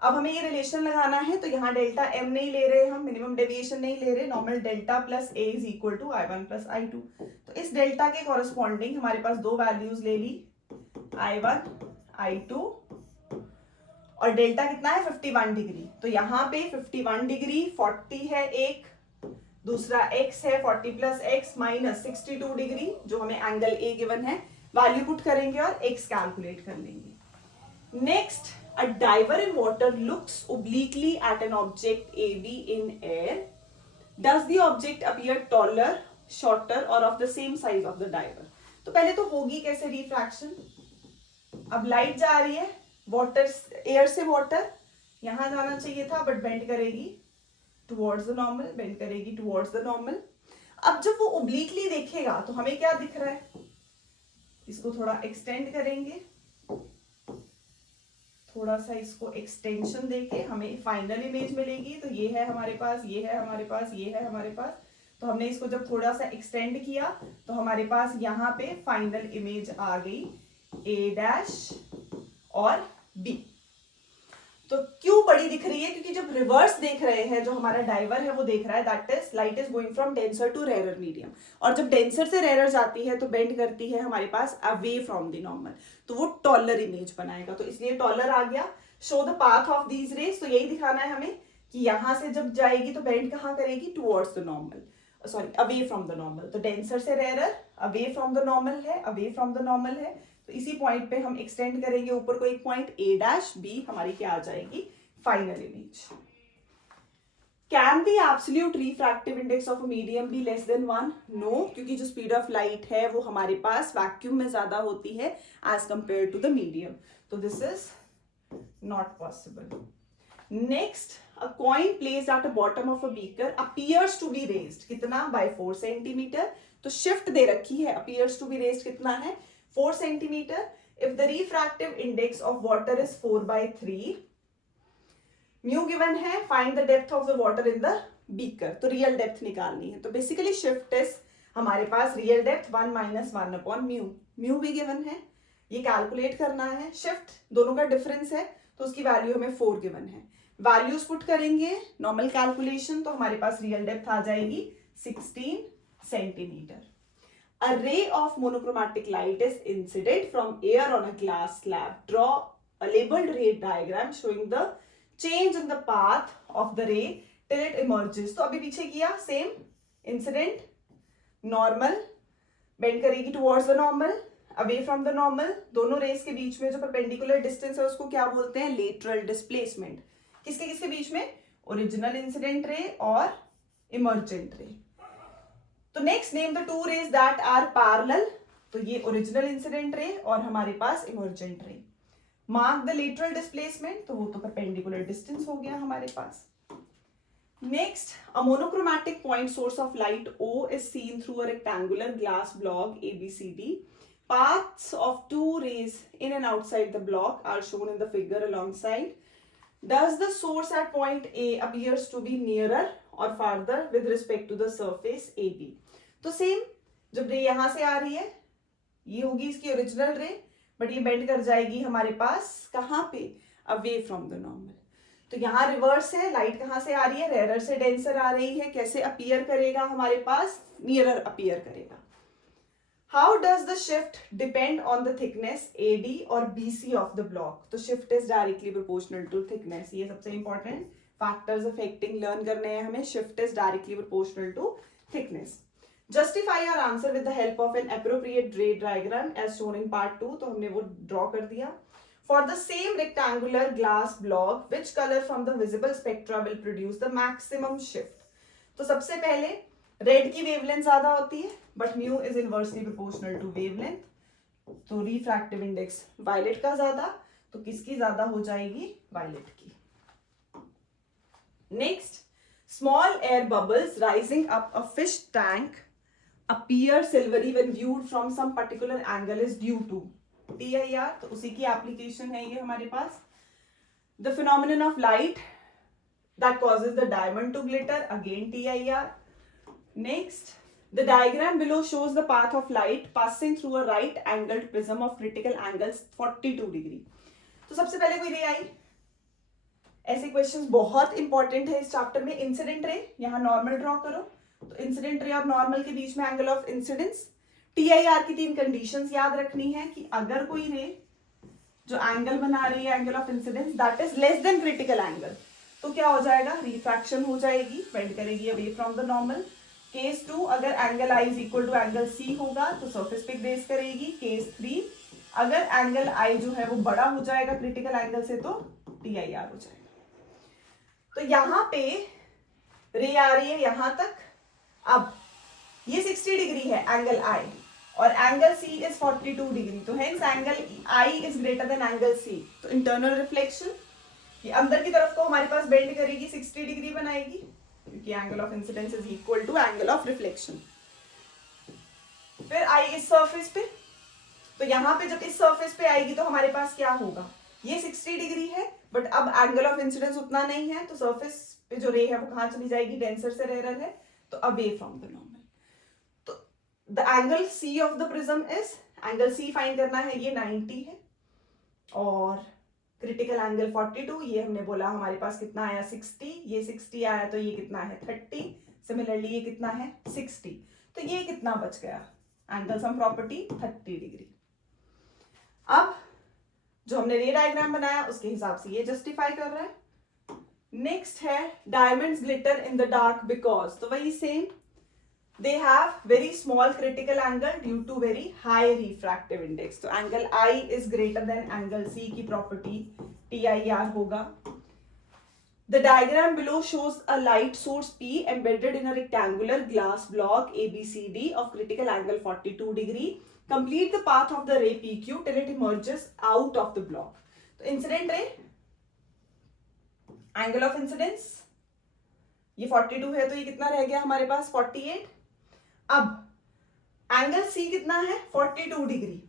अब हमें ये रिलेशन लगाना है, तो यहाँ डेल्टा M नहीं ले रहे हम, मिनिमम डेविएशन नहीं ले रहे, normal delta plus a is equal to I1 plus I2। तो इस डेल्टा के कॉरेस्पॉन्डिंग हमारे पास दो वैल्यूज ले ली, I1 I2, और डेल्टा कितना है 51 डिग्री। तो यहाँ पे 51 डिग्री 40 है एक, दूसरा x है 40 प्लस x माइनस 62 डिग्री, जो हमें एंगल a गिवन है, वैल्यू पुट करेंगे और x कैलकुलेट कर लेंगे। Next, a diver in water looks obliquely at an object AB in air. Does the object appear taller, shorter or of the same size of the diver? तो पहले तो होगी कैसे रिफ्रैक्शन, अब लाइट जा रही है वाटर, एयर से वाटर, यहां जाना चाहिए था बट बेंड करेगी टुवर्ड्स द नॉर्मल, बेंड करेगी टुवर्ड्स द नॉर्मल। अब जब वो ओब्लिकली देखेगा तो हमें क्या दिख रहा है, इसको थोड़ा एक्सटेंड करेंगे, थोड़ा सा इसको एक्सटेंशन देके हमें फाइनल इमेज मिलेगी। तो ये है हमारे पास, ये है हमारे पास, ये है हमारे पास। तो हमने इसको जब थोड़ा सा एक्सटेंड किया तो हमारे पास यहाँ पे फाइनल इमेज आ गई A डैश और B। तो क्यों बड़ी दिख रही है, क्योंकि जब रिवर्स देख रहे हैं, जो हमारा डाइवर है वो देख रहा है, that is light is going from denser to rare medium, और जब डेंसर से रेयर जाती है तो बेंड करती है हमारे pass away from the normal, तो वो टॉलर इमेज बनाएगा, तो इसलिए टॉलर आ गया। Show the path of these raise, तो यही दिखाना है हमें कि यहां से जब जाएगी तो बेंड कहाँ करेगी, towards the normal, sorry away from the normal. तो डेंसर से rare away from the normal है, अवे फ्रॉम द नॉर्मल है, तो इसी पॉइंट पे हम एक्सटेंड करेंगे ऊपर को एक पॉइंट A डैश, B हमारी क्या आ जाएगी, final image. Can the absolute refractive index of a medium be less than 1? No, क्योंकि जो स्पीड ऑफ लाइट है वो हमारे पास वैक्यूम में ज्यादा होती है as compare to the medium, तो this is not possible. Next, a coin placed at the bottom of a beaker appears to be raised, कितना, by 4 सेंटीमीटर। तो शिफ्ट दे रखी है, appears to be raised कितना है, 4 centimetre. if the refractive index of water is 4/3, mu given है, find the depth of the water in the beaker, तो रियल डेप्थ निकालनी है। तो बेसिकली शिफ्ट इज हमारे पास real depth 1 minus 1 upon mu, mu भी गिवन है, ये कैलकुलेट करना है। शिफ्ट दोनों का डिफरेंस है तो उसकी वैल्यू हमें 4 गिवन है, वैल्यूज पुट करेंगे, नॉर्मल कैलकुलेशन, तो हमारे पास रियल डेप्थ आ जाएगी 16 centimetre. A ray of monochromatic light is incident from air on a glass slab. Draw a labeled ray diagram showing the change in the path of the ray till it emerges. तो अभी पीछे किया सेम, इंसिडेंट, नॉर्मल, बेंड करेगी towards the normal, away from the normal, दोनों रेस के बीच में जो परपेंडिकुलर डिस्टेंस है उसको क्या बोलते हैं, लेटरल डिस्प्लेसमेंट। किसके किसके बीच में, ओरिजिनल इंसिडेंट रे और इमर्जेंट रे। तो next, name the two rays that are parallel, तो ये ओरिजिनल इंसिडेंट रे और हमारे पास emergent ray. Mark the lateral displacement, तो वो तो परपेंडिकुलर डिस्टेंस हो गया हमारे पास। Next, a monochromatic point source of light O is seen through a rectangular glass block ABCD. Paths of two rays in and outside the block are shown in the figure alongside. Does the source at point A appears to be nearer और farther with respect to the surface AB. तो सेम जब रे यहां से आ रही है, ये होगी इसकी ओरिजिनल रे, बट ये बेंड कर जाएगी हमारे पास कहां पे, अवे फ्रॉम द नॉर्मल. तो यहाँ रिवर्स है, लाइट कहां से आ रही है, रेयर से डेंसर आ रही है, कैसे अपीयर करेगा हमारे पास, नियरर अपीयर करेगा. How does the shift depend on the thickness AD और BC ऑफ द ब्लॉक. तो shift is directly proportional to thickness. ये सबसे इंपॉर्टेंट फैक्टर्स अफेक्टिंग लर्न करने हैं हमें. Shift is directly proportional to thickness. Justify your answer with the help of an appropriate ray diagram as shown in part 2. तो हमने वो ड्रॉ कर दिया. For the same rectangular glass block, which color from the visible spectra will produce the maximum shift? तो सबसे पहले रेड की वेवलेंथ ज्यादा होती है, but mu is inversely proportional to wavelength. तो रिफ्रैक्टिव इंडेक्स वायलेट का ज्यादा, तो किसकी ज्यादा हो जाएगी, वायलेट की. Next, small air bubbles rising up a fish tank appear silvery when viewed from some particular angle is due to TIR. तो उसी की एप्लीकेशन है ये हमारे पास. The phenomenon of light that causes the diamond to glitter, again TIR. Next, the diagram below shows the path of light passing through a right angled prism of critical angles 42 degree. तो सबसे पहले कोई रे आई, ऐसे क्वेश्चंस बहुत इंपॉर्टेंट है इस चैप्टर में. इंसिडेंट रे, यहाँ नॉर्मल ड्रॉ करो. तो इंसिडेंट रे और नॉर्मल के बीच में एंगल ऑफ इंसिडेंस. TIR की 3 कंडीशंस याद रखनी है कि अगर कोई रे जो एंगल बना रही है, angle of incidence that is less than critical angle, तो क्या हो जाएगा, रिफ्रैक्शन हो जाएगी, बेंड करेगी away from the normal. Case 2, अगर angle I is equal to angle C होगा तो सरफेस पे ग्रेस करेगी. केस 3, अगर एंगल I जो है वो बड़ा हो जाएगा क्रिटिकल एंगल से तो TIR हो जाएगा. तो यहाँ पे रे आ रही है यहां तक. अब ये 60 डिग्री है एंगल I और एंगल C इज 42 डिग्री. तो hence angle I is greater than angle C. तो इंटरनल रिफ्लेक्शन ये अंदर की तरफ को हमारे पास बेंड करेगी, 60 डिग्री बनाएगी, क्योंकि angle of incidence is equal to angle of reflection. फिर I इस सरफेस पे, तो यहाँ पे जब इस सरफेस पे आएगी तो हमारे पास क्या होगा, ये 60 डिग्री है, बट अब एंगल ऑफ इंसिडेंस उतना नहीं है, तो सरफेस पे जो रे है वो कहाँ चली जाएगी, डेंसर से रेयर है, तो अवे फ्रॉम द नॉर्मल. तो the angle C of the prism is, angle C find करना है, ये 90 है और क्रिटिकल एंगल 42. ये हमने बोला हमारे पास कितना आया, 60. ये 60 आया तो ये कितना है, 30. सिमिलरली ये कितना है, 60. तो ये कितना बच गया, एंगल सम प्रॉपर्टी 30 डिग्री. अब जो हमने रे डायग्राम बनाया उसके हिसाब से ये जस्टिफाई कर रहा है. नेक्स्ट है diamonds glitter in the dark because. तो वही same, they have very small critical angle due to very high refractive index. तो angle I is greater than angle C की प्रॉपर्टी TIR होगा. The diagram below shows a light source P embedded in a rectangular glass block ABCD of critical angle 42 degree. Complete the path of the ray PQ till it emerges out of the block. तो incident ray, angle of incidence ये 42 है, तो ये कितना रह गया हमारे पास, 48. अब एंगल C कितना है, 42 डिग्री.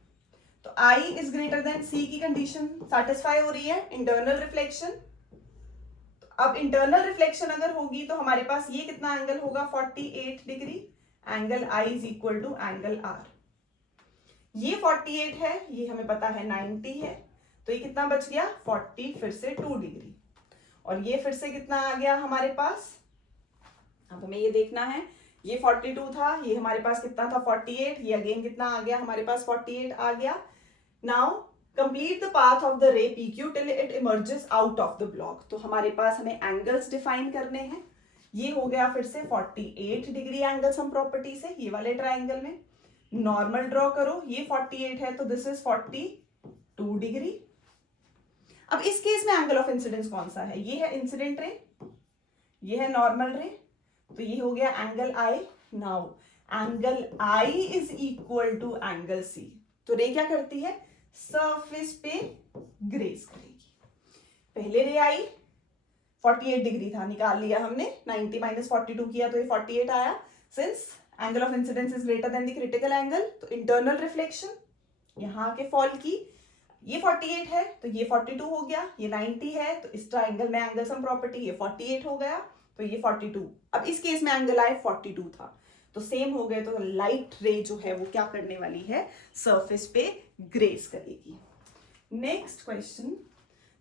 तो I is greater then C की कंडीशन सेटिस्फाई हो रही है. इंटरनल रिफ्लेक्शन, तो अब इंटरनल रिफ्लेक्शन अगर होगी तो हमारे पास ये कितना एंगल होगा, 48 degree. Angle I is equal to angle R. ये 48 है, ये हमें पता है 90 है, तो ये कितना बच गया, 40 फिर से 2 डिग्री. और ये फिर से कितना आ गया हमारे पास, अब हमें ये देखना है, ये 42 था, ये हमारे पास कितना था, 48. ये अगेन कितना आ गया हमारे पास, 48 आ गया. Now complete the path of the रे PQ till it emerges out of the block. तो हमारे पास हमें एंगल्स डिफाइन करने हैं. ये हो गया फिर से 48 डिग्री एंगल सम प्रॉपर्टी से, ये वाले ट्राइंगल में नॉर्मल ड्रॉ करो. ये 48 है तो दिस इज 42 डिग्री. अब इस केस में एंगल ऑफ इंसिडेंस कौन सा है, ये है इंसिडेंट रे, ये है नॉर्मल रे, तो ये हो गया angle I. Now angle I is equal to angle C. तो रे क्या करती है, सरफेस पे ग्रेस करेगी. पहले रे आई 48 डिग्री था, निकाल लिया हमने, 90 माइनस 42 किया तो ये 48 आया. Since angle of incidence is greater than the critical angle, तो इंटरनल रिफ्लेक्शन यहाँ के फॉल की, ये 48 है तो ये 42 हो गया, ये 90 है तो इस ट्राइंगल में एंगल सम प्रॉपर्टी ये 48 हो गया. तो ये 42। अब इस केस में एंगल आई 42 था, तो सेम हो गए। तो लाइट रे जो है वो क्या करने वाली है, सरफेस पे ग्रेस करेगी। Next question,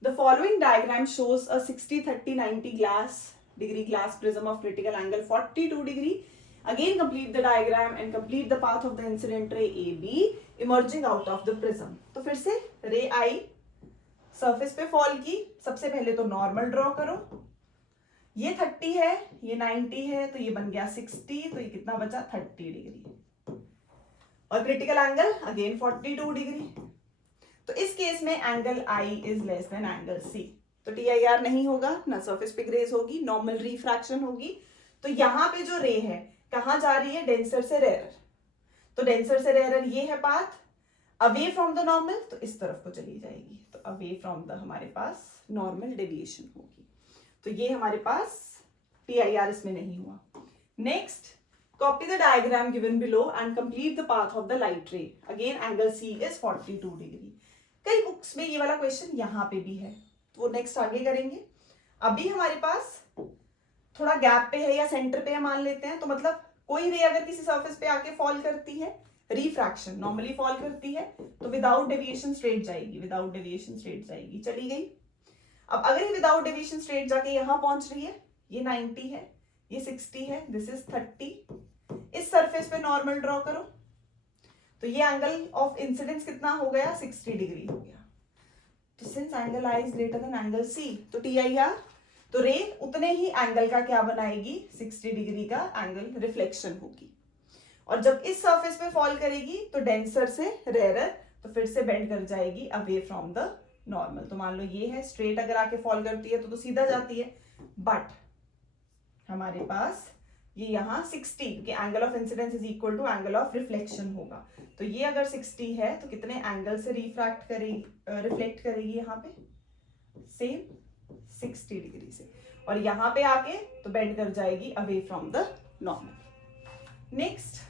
the following diagram shows a 60 30 90 degree glass prism of critical angle 42 degree. Again complete the diagram and complete the path of the incident ray AB emerging out of the prism. तो फिर से रे आई, सरफेस पे फॉल की, सबसे पहले तो नॉर्मल ड्रॉ करो। ये 30 है, ये 90 है, तो ये बन गया 60, तो ये कितना बचा 30 डिग्री। और क्रिटिकल एंगल अगेन 42 डिग्री। तो इस केस में angle I is less than angle C, तो TIR नहीं होगा, ना सरफेस पे ग्रेस होगी, नॉर्मल रिफ्रैक्शन होगी। तो यहाँ पे जो रे है कहाँ जा रही है, डेंसर से रेयर। तो डेंसर से रेयर ये है path, away from the normal, तो इस तरफ को चली जाएगी। तो अवे फ्रॉम द हमारे पास नॉर्मल डेविएशन होगी। तो ये हमारे पास TIR इसमें नहीं हुआ। Next, copy the diagram given below and complete the path of the light ray. Again angle C is 42 degree. कई बुक्स में ये वाला क्वेश्चन यहाँ पे भी है, तो वो नेक्स्ट आगे करेंगे। अभी हमारे पास थोड़ा गैप पे है या सेंटर पे है मान लेते हैं, तो मतलब कोई रे अगर किसी सरफेस पे आके फॉल करती है, रिफ्रैक्शन नॉर्मली फॉल करती है, तो विदाउट डेविएशन स्ट्रेट जाएगी, विदाउट डेविएशन स्ट्रेट जाएगी, चली गई। अब अगर ये विदाउट डेविएशन स्ट्रेट जाके यहाँ पहुंच रही है, ये 90 है, ये 60 है, दिस इज 30। इस सरफेस पे नॉर्मल ड्रॉ करो, तो ये एंगल ऑफ इंसिडेंस कितना हो गया, 60 डिग्री हो गया। तो since angle I is greater than angle C, तो TIR, तो रे उतने ही एंगल का क्या बनाएगी, 60 डिग्री का एंगल रिफ्लेक्शन होगी। और जब इस सरफेस पे फॉल करेगी तो डेंसर से रेयरर, तो फिर से बेंड कर जाएगी अवे फ्रॉम द नॉर्मल। तो मान लो ये है स्ट्रेट, अगर आके फॉल करती है तो सीधा जाती है, बट हमारे पास ये यहाँ 60 के angle of incidence is equal to angle of reflection होगा। तो ये अगर 60 है तो कितने एंगल से रिफ्रैक्ट करेगी, रिफ्लेक्ट करेगी यहाँ पे, सेम 60 डिग्री से। और यहाँ पे आके तो बेंड कर जाएगी away from the normal. Next,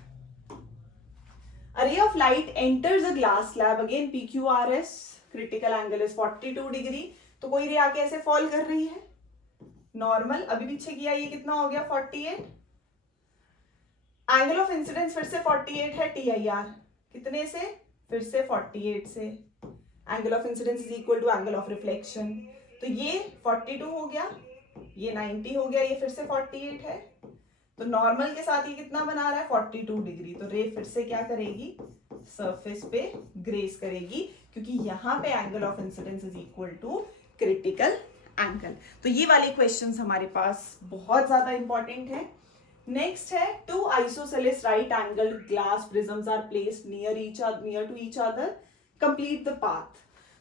a ray of light enters a glass slab, again PQRS, critical angle is 42 degree. तो कोई रे आके ऐसे फॉल कर रही है, नॉर्मल अभी पीछे किया, ये कितना हो गया 48। एंगल ऑफ इंसिडेंस फिर से 48 है, TIR कितने से, फिर से 48 से। Angle of incidence is equal to angle of reflection, तो ये 42 हो गया, ये 90 हो गया, ये फिर से 48 है। तो नॉर्मल के साथ ये कितना बना रहा है 42 डिग्री। तो रे फिर से क्या करेगी, सरफेस पे ग्रेस करेगी, क्योंकि यहाँ पे angle of incidence is equal to critical angle. तो ये वाले क्वेश्चंस हमारे पास बहुत ज्यादा इंपॉर्टेंट है। नेक्स्ट है, two isosceles right angle glass prisms are placed near to each other, complete the path.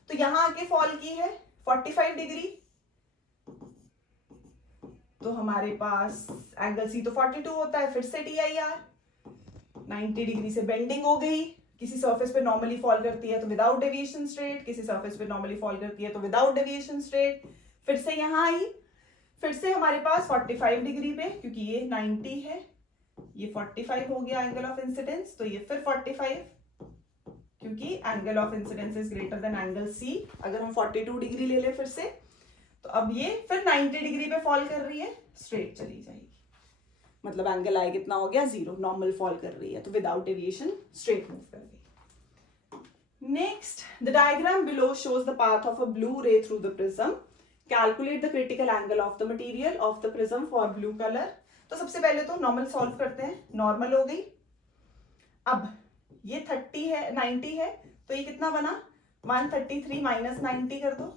तो यहाँ आके फॉल की है 45 डिग्री, तो हमारे पास एंगल सी तो 42 होता है, फिर से TIR 90 डिग्री से बेंडिंग हो गई। किसी सरफेस पे नॉर्मली फॉल करती है तो विदाउट डेविएशन स्ट्रेट, किसी सरफेस पे नॉर्मली फॉल करती है तो विदाउट डेविएशन स्ट्रेट, फिर से यहाँ आई, फिर से हमारे पास 45 डिग्री पे, क्योंकि ये 90 है, ये 45 हो गया एंगल ऑफ इंसिडेंस, तो ये फिर 45, क्योंकि angle of incidence is greater than angle C. अगर हम 42 डिग्री ले ले फिर से, तो अब ये फिर 90 डिग्री पे फॉल कर रही है, स्ट्रेट चली जाएगी, मतलब एंगल आई कितना हो गया 0, नॉर्मल फॉल कर रही है तो विदाउट डेविएशन स्ट्रेट मूव कर गई। Next, the diagram below shows the path of a blue ray through the prism, calculate the critical angle of the material of the prism for blue colour. तो सबसे पहले तो नॉर्मल सॉल्व करते हैं, नॉर्मल हो गई। अब ये 30 है, 90 है, तो ये कितना बना 133 माइनस 90 कर दो,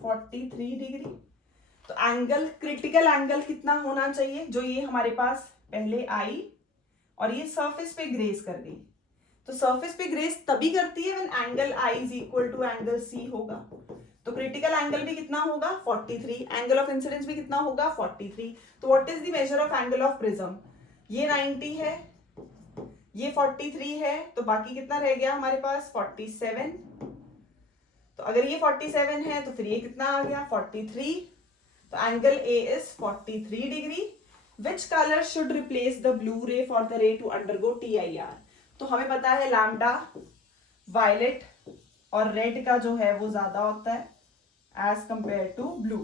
43 डिग्री। तो एंगल, क्रिटिकल एंगल कितना होना चाहिए, जो ये हमारे पास पहले आई और ये सरफेस पे ग्रेस कर गई। तो सरफेस पे ग्रेस तभी करती है when angle I is equal to angle C होगा। तो क्रिटिकल एंगल भी कितना होगा 43, एंगल ऑफ इंसिडेंस भी कितना होगा 43। तो what is the measure of angle of prism, ये 90 है, ये 43 है, तो बाकी कितना रह गया हमारे पास 47। तो अगर ये 47 है तो फिर ये कितना आ गया 43। तो angle A is 43 degree. Which colour should replace the blue ray for the ray to undergo TIR। तो हमें पता है लैम्डा वायलेट और रेड का जो है वो ज्यादा होता है एज कंपेयर टू ब्लू।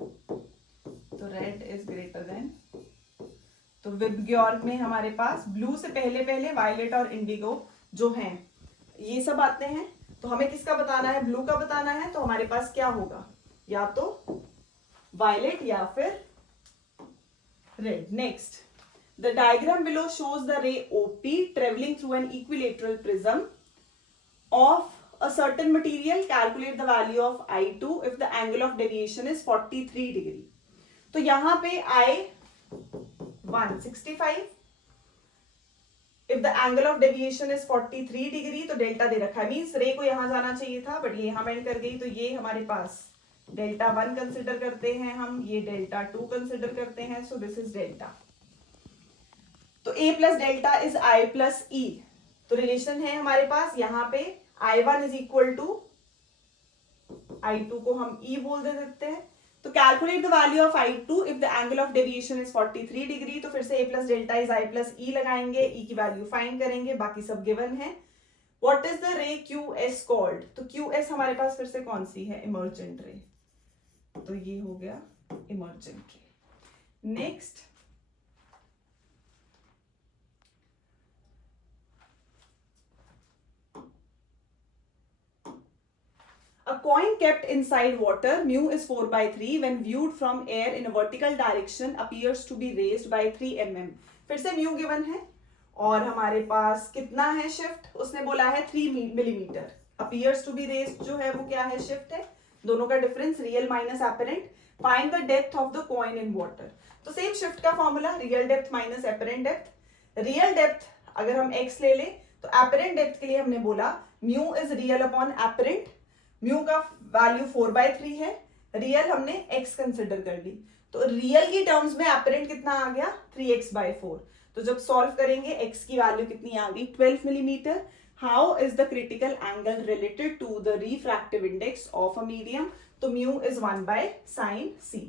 तो रेड इज ग्रेटर देन, तो विबग्योर में हमारे पास ब्लू से पहले वायलेट और इंडिगो जो हैं ये सब आते हैं। तो हमें किसका बताना है, ब्लू का बताना है, तो हमारे पास क्या होगा, या तो वायलेट या फिर red. Next, the diagram below shows the रे OP travelling through an equilateral prism of a certain material. Calculate the value of I2 if the angle of deviation is 43 degree. तो यहां पे I1 65, if the angle of deviation is 43 degree, तो डेल्टा दे रखा है, मीन्स रे को यहां जाना चाहिए था बट ये यहां बेंड कर गई, तो ये हमारे पास डेल्टा 1 कंसिडर करते हैं हम, ये डेल्टा 2 कंसिडर करते हैं, सो दिस इज डेल्टा। तो A plus delta is I plus E, तो रिलेशन है हमारे पास यहाँ पे I1 is equal to I2 को हम E बोल दे सकते हैं। तो calculate the value of I2 if the angle of deviation is 43 degree, तो फिर से A plus delta is I plus E लगाएंगे, E की वैल्यू फाइंड करेंगे, बाकी सब गिवन है। व्हाट इज द रे QS कॉल्ड, तो QS हमारे पास फिर से कौन सी है, इमर्जेंट रे, तो ये हो गया इमर्जेंट रे। Next, a coin kept inside water, mu is 4/3, when viewed from air in a vertical direction appears to be raised by 3 mm। फिर से mu given है और हमारे पास कितना है शिफ्ट, उसने बोला है 3 millimetre. appears to be raised जो है वो क्या है, शिफ्ट है, दोनों का difference real minus apparent. Find the depth of the coin in water, तो सेम शिफ्ट का formula, real depth minus apparent depth. Real depth अगर हम x ले ले तो एपरेंट डेप्थ के लिए हमने बोला mu is real upon apparent, mu का वैल्यू 4/3 है, रियल हमने x कंसिडर कर ली, तो रियल की टर्म्स में एपरेंट कितना आ गया, 3x/4। तो जब सॉल्व करेंगे x की वैल्यू कितनी आ गई, 12 millimetre. How is the critical angle related to the refractive index of a medium, तो mu is 1/sin c।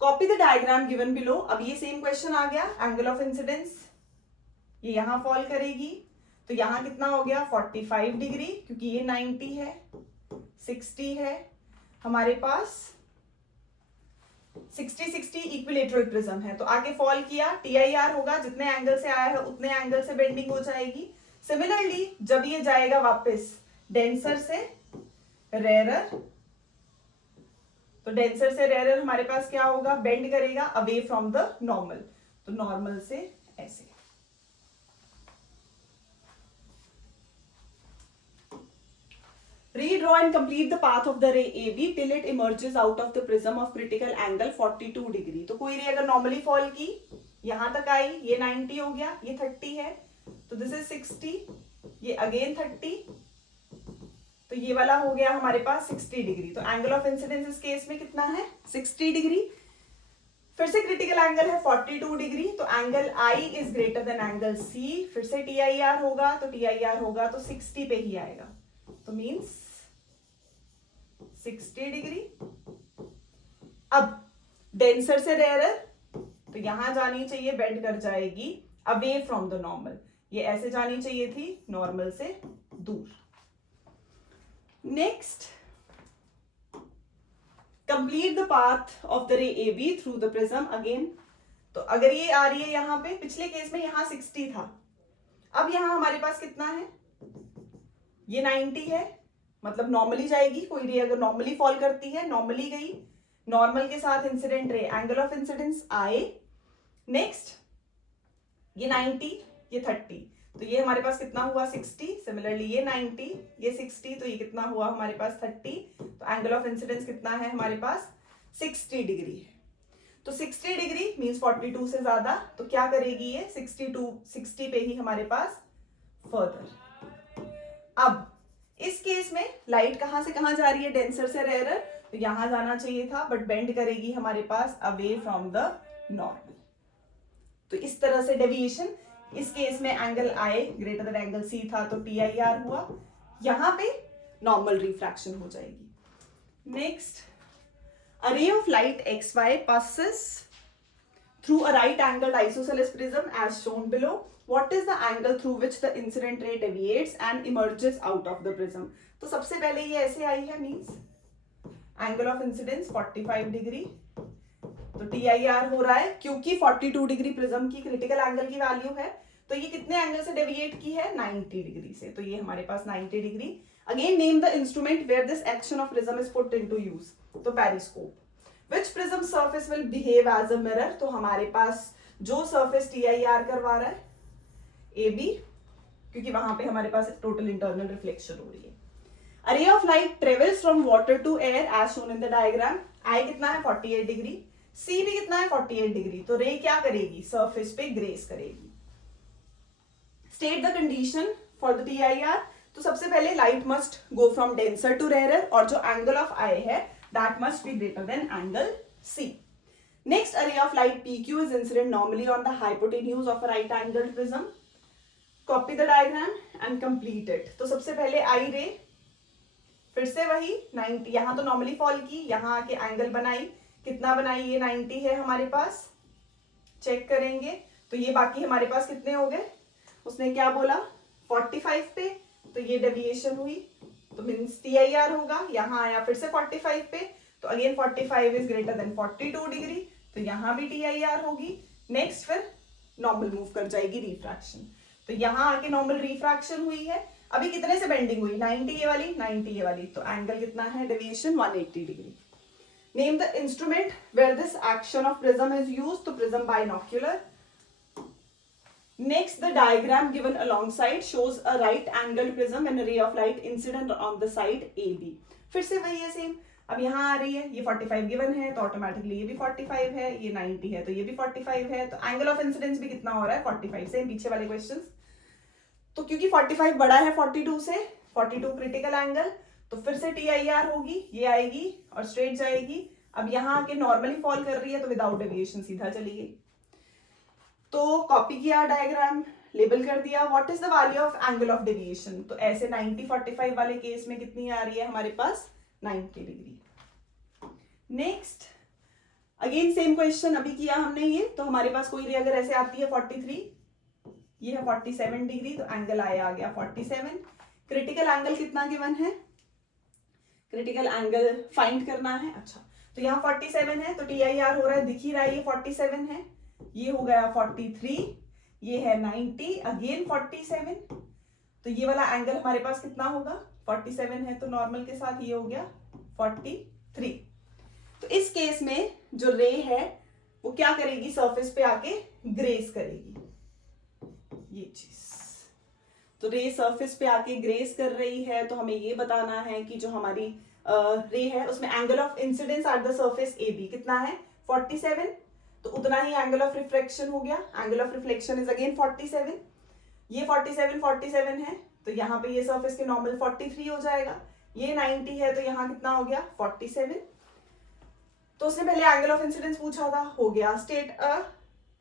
Copy the diagram given below. अब ये सेम क्वेश्चन आ गया, एंगल ऑफ इंसिडेंस ये यहां फॉल करेगी, तो यहां कितना हो गया 45 डिग्री, क्योंकि ये 90 है, 60 है हमारे पास, 60 इक्विलेटरल प्रिज्म है, तो आगे फॉल किया, TIR होगा, जितने एंगल से आया है उतने एंगल से बेंडिंग हो जाएगी। सिमिलरली जब ये जाएगा वापस डेंसर से रेयरर, तो डेंसर से रेयरर हमारे पास क्या होगा, बेंड करेगा अवे फ्रॉम द नॉर्मल, तो नॉर्मल से ऐसे। Redraw and complete the path of the ray AB till it emerges out of the prism of critical angle 42 degree। तो कोई रे अगर नॉर्मली फॉल की, यहां तक आई, ये 90 हो गया, ये 30 है, तो दिस इज 60, ये अगेन 30, तो ये वाला हो गया हमारे पास 60 डिग्री। तो एंगल ऑफ इंसिडेंस इस केस में कितना है, 60 डिग्री। फिर से क्रिटिकल एंगल है 42 डिग्री, तो angle I is greater than angle C। फिर से TIR होगा, तो TIR होगा तो 60 पे ही आएगा, तो मीन्स 60 डिग्री। अब डेंसर से रेयरर, तो यहां जानी चाहिए, बेंड कर जाएगी अवे फ्रॉम द नॉर्मल, ये ऐसे जानी चाहिए थी नॉर्मल से दूर। Next, complete the path of the रे AB through the prism again. तो अगर ये आ रही है यहां पे, पिछले केस में यहां 60 था, अब यहां हमारे पास कितना है, ये 90 है, मतलब नॉर्मली जाएगी, कोई रे अगर नॉर्मली फॉल करती है, नॉर्मली गई, नॉर्मल के साथ incident ray, angle of incidence I। Next, ये 90, ये 30, तो ये हमारे पास कितना हुआ 60। सिमिलरली ये 90, ये 60, तो ये कितना हुआ हमारे पास 30, तो एंगल ऑफ इंसिडेंस कितना है हमारे पास 60 डिग्री है। तो 60 डिग्री मींस 42 से ज्यादा, तो क्या करेगी ये 60 पे ही हमारे पास फर्दर। अब इस केस में लाइट कहां से कहां जा रही है, डेंसर से रेयरर, तो यहां जाना चाहिए था बट बेंड करेगी हमारे pass away from the normal. तो इस तरह से डेविएशन, इस केस में angle I greater than angle C था, तो TIR हुआ, यहां पे नॉर्मल रिफ्रैक्शन हो जाएगी। Next, a ray of light XY passes through a right angled isosceles prism as shown below. What is the angle through which the incident ray deviates and emerges out of the prism? तो सबसे पहले ये ऐसे आई है, means angle of incidence 45 degree, तो TIR हो रहा है क्योंकि 42 डिग्री प्रिज्म की क्रिटिकल एंगल की वैल्यू है, तो ये कितने एंगल से डेविएट की है, 90 डिग्री से, तो ये हमारे पास 90 degree. Again name the instrument where this action of prism is put into use, तो periscope. Which prism surface will behave as a mirror? तो हमारे पास जो surface TIR करवा रहा है AB, क्योंकि वहां पे हमारे पास टोटल इंटरनल रिफ्लेक्शन हो रही है. A ray of light travels from water to air as shown in the diagram. I कितना है 48 डिग्री, C भी कितना है 48 डिग्री, तो रे क्या करेगी, सरफेस पे ग्रेस करेगी. State the condition for the TIR. तो सबसे पहले light must go from denser to rarer, और जो एंगल ऑफ I है that must be greater than angle C. Next, a ray of light PQ is incident normally on the hypotenuse of a right angled prism. Copy the diagram and complete it. तो सबसे पहले I ray, फिर से वही 90, यहाँ तो नॉर्मली फॉल की, यहाँ आके एंगल बनाई, कितना बनाई, ये 90 है हमारे पास, चेक करेंगे, तो ये बाकी हमारे पास कितने हो गए, उसने क्या बोला 45 पे, तो ये डेविएशन हुई, तो मीन्स TIR होगा, यहाँ आया फिर से 45 पे, तो again 45 is greater then 42 degree, तो यहाँ भी TIR होगी. नेक्स्ट फिर नॉर्मल मूव कर जाएगी रिफ्रैक्शन, तो यहाँ आके नॉर्मल रिफ्रैक्शन हुई है. अभी कितने से बेंडिंग हुई, 90 ये वाली, 90 ये वाली, तो एंगल कितना है, deviation 180 degree. Name the instrument where this action of prism is used, तो prism binocular. Next, the diagram given alongside shows a right-angled prism and a ray of light incident on the side AB. फिर से वही है सेम, अब यहाँ आ रही है, ये 45 गिवन है, तो ऑटोमेटिकली ये भी 45 है, ये 90 है, तो ये भी 45 है, तो एंगल ऑफ इंसिडेंस भी कितना हो रहा है, 45, सेम पीछे वाले क्वेश्चंस. तो क्योंकि 45 बड़ा है 42 से, 42 क्रिटिकल एंगल, तो फिर से TIR होगी, ये आएगी और स्ट्रेट जाएगी. अब यहाँ आके नॉर्मली फॉल कर रही है, तो विदाउट डेविएशन सीधा चली गई. तो कॉपी किया डायग्राम, लेबल कर दिया. What is the value of angle of deviation, तो ऐसे 90-45 वाले केस में कितनी आ रही है हमारे पास, 90 degree. Next again same question अभी किया हमने ये, तो हमारे पास कोई रे अगर ऐसे आती है 43, ये है 47 डिग्री, तो एंगल आ गया 47. क्रिटिकल एंगल कितना गिवन है, क्रिटिकल एंगल फाइंड करना है. अच्छा, तो यहाँ 47 है, तो TIR हो रहा है, दिख ही रहा है, ये 47 है, ये हो गया 43, ये है 90, अगेन 47, तो ये वाला एंगल हमारे पास कितना होगा, 47 है, तो नॉर्मल के साथ ये हो गया 43. तो इस केस में जो रे है वो क्या करेगी, सरफेस पे आके ग्रेस करेगी, ये चीज. तो रे सरफेस पे आके ग्रेस कर रही है, तो हमें ये बताना है कि जो हमारी रे है उसमें angle of incidence at the surface AB कितना है, 47, तो उतना ही एंगल ऑफ रिफ्लेक्शन हो गया. Angle of reflection is again 47, ये 47 है, तो यहाँ पे ये सरफेस के नॉर्मल 43 हो जाएगा. ये 90 है, तो यहाँ कितना हो गया 47. तो उसने पहले एंगल ऑफ इंसिडेंस पूछा था, हो गया. State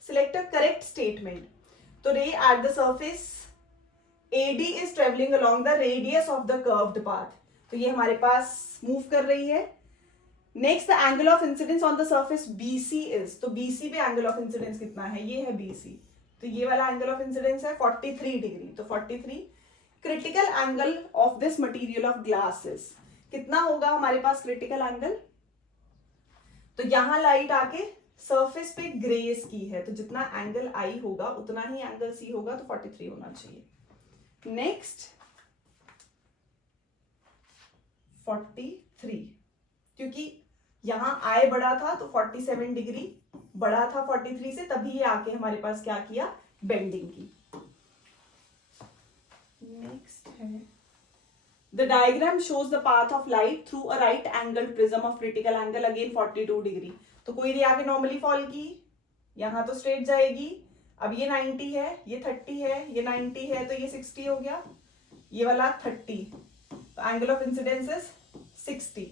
select a correct statement. तो रे eight the surface AD is travelling along the radius of the curved path, तो ये हमारे पास मूव कर रही है. Next the angle of incidence on the surface BC is, तो BC पे एंगल ऑफ इंसिडेंस कितना है, ये है BC, तो ये वाला एंगल ऑफ इंसिडेंस है 43 डिग्री, तो 43. Critical angle of this material of glass is, कितना होगा हमारे पास क्रिटिकल एंगल, तो यहां लाइट आके सरफेस पे ग्रेस की है, तो जितना एंगल I होगा उतना ही एंगल C होगा, तो 43 होना चाहिए. नेक्स्ट 43, क्योंकि यहां I बड़ा था तो 47 डिग्री बड़ा था 43 से, तभी ये आके हमारे पास क्या किया, बेंडिंग की. नेक्स्ट है the diagram shows the path of light through a right angle prism of critical angle again 42 degree. तो कोई रे आके नॉर्मली फॉल की, यहां तो स्ट्रेट जाएगी. अब ये 90 है, ये 30 है, ये 90 है, तो ये 60 हो गया, ये वाला 30, तो एंगल ऑफ इंसिडेंस इज 60.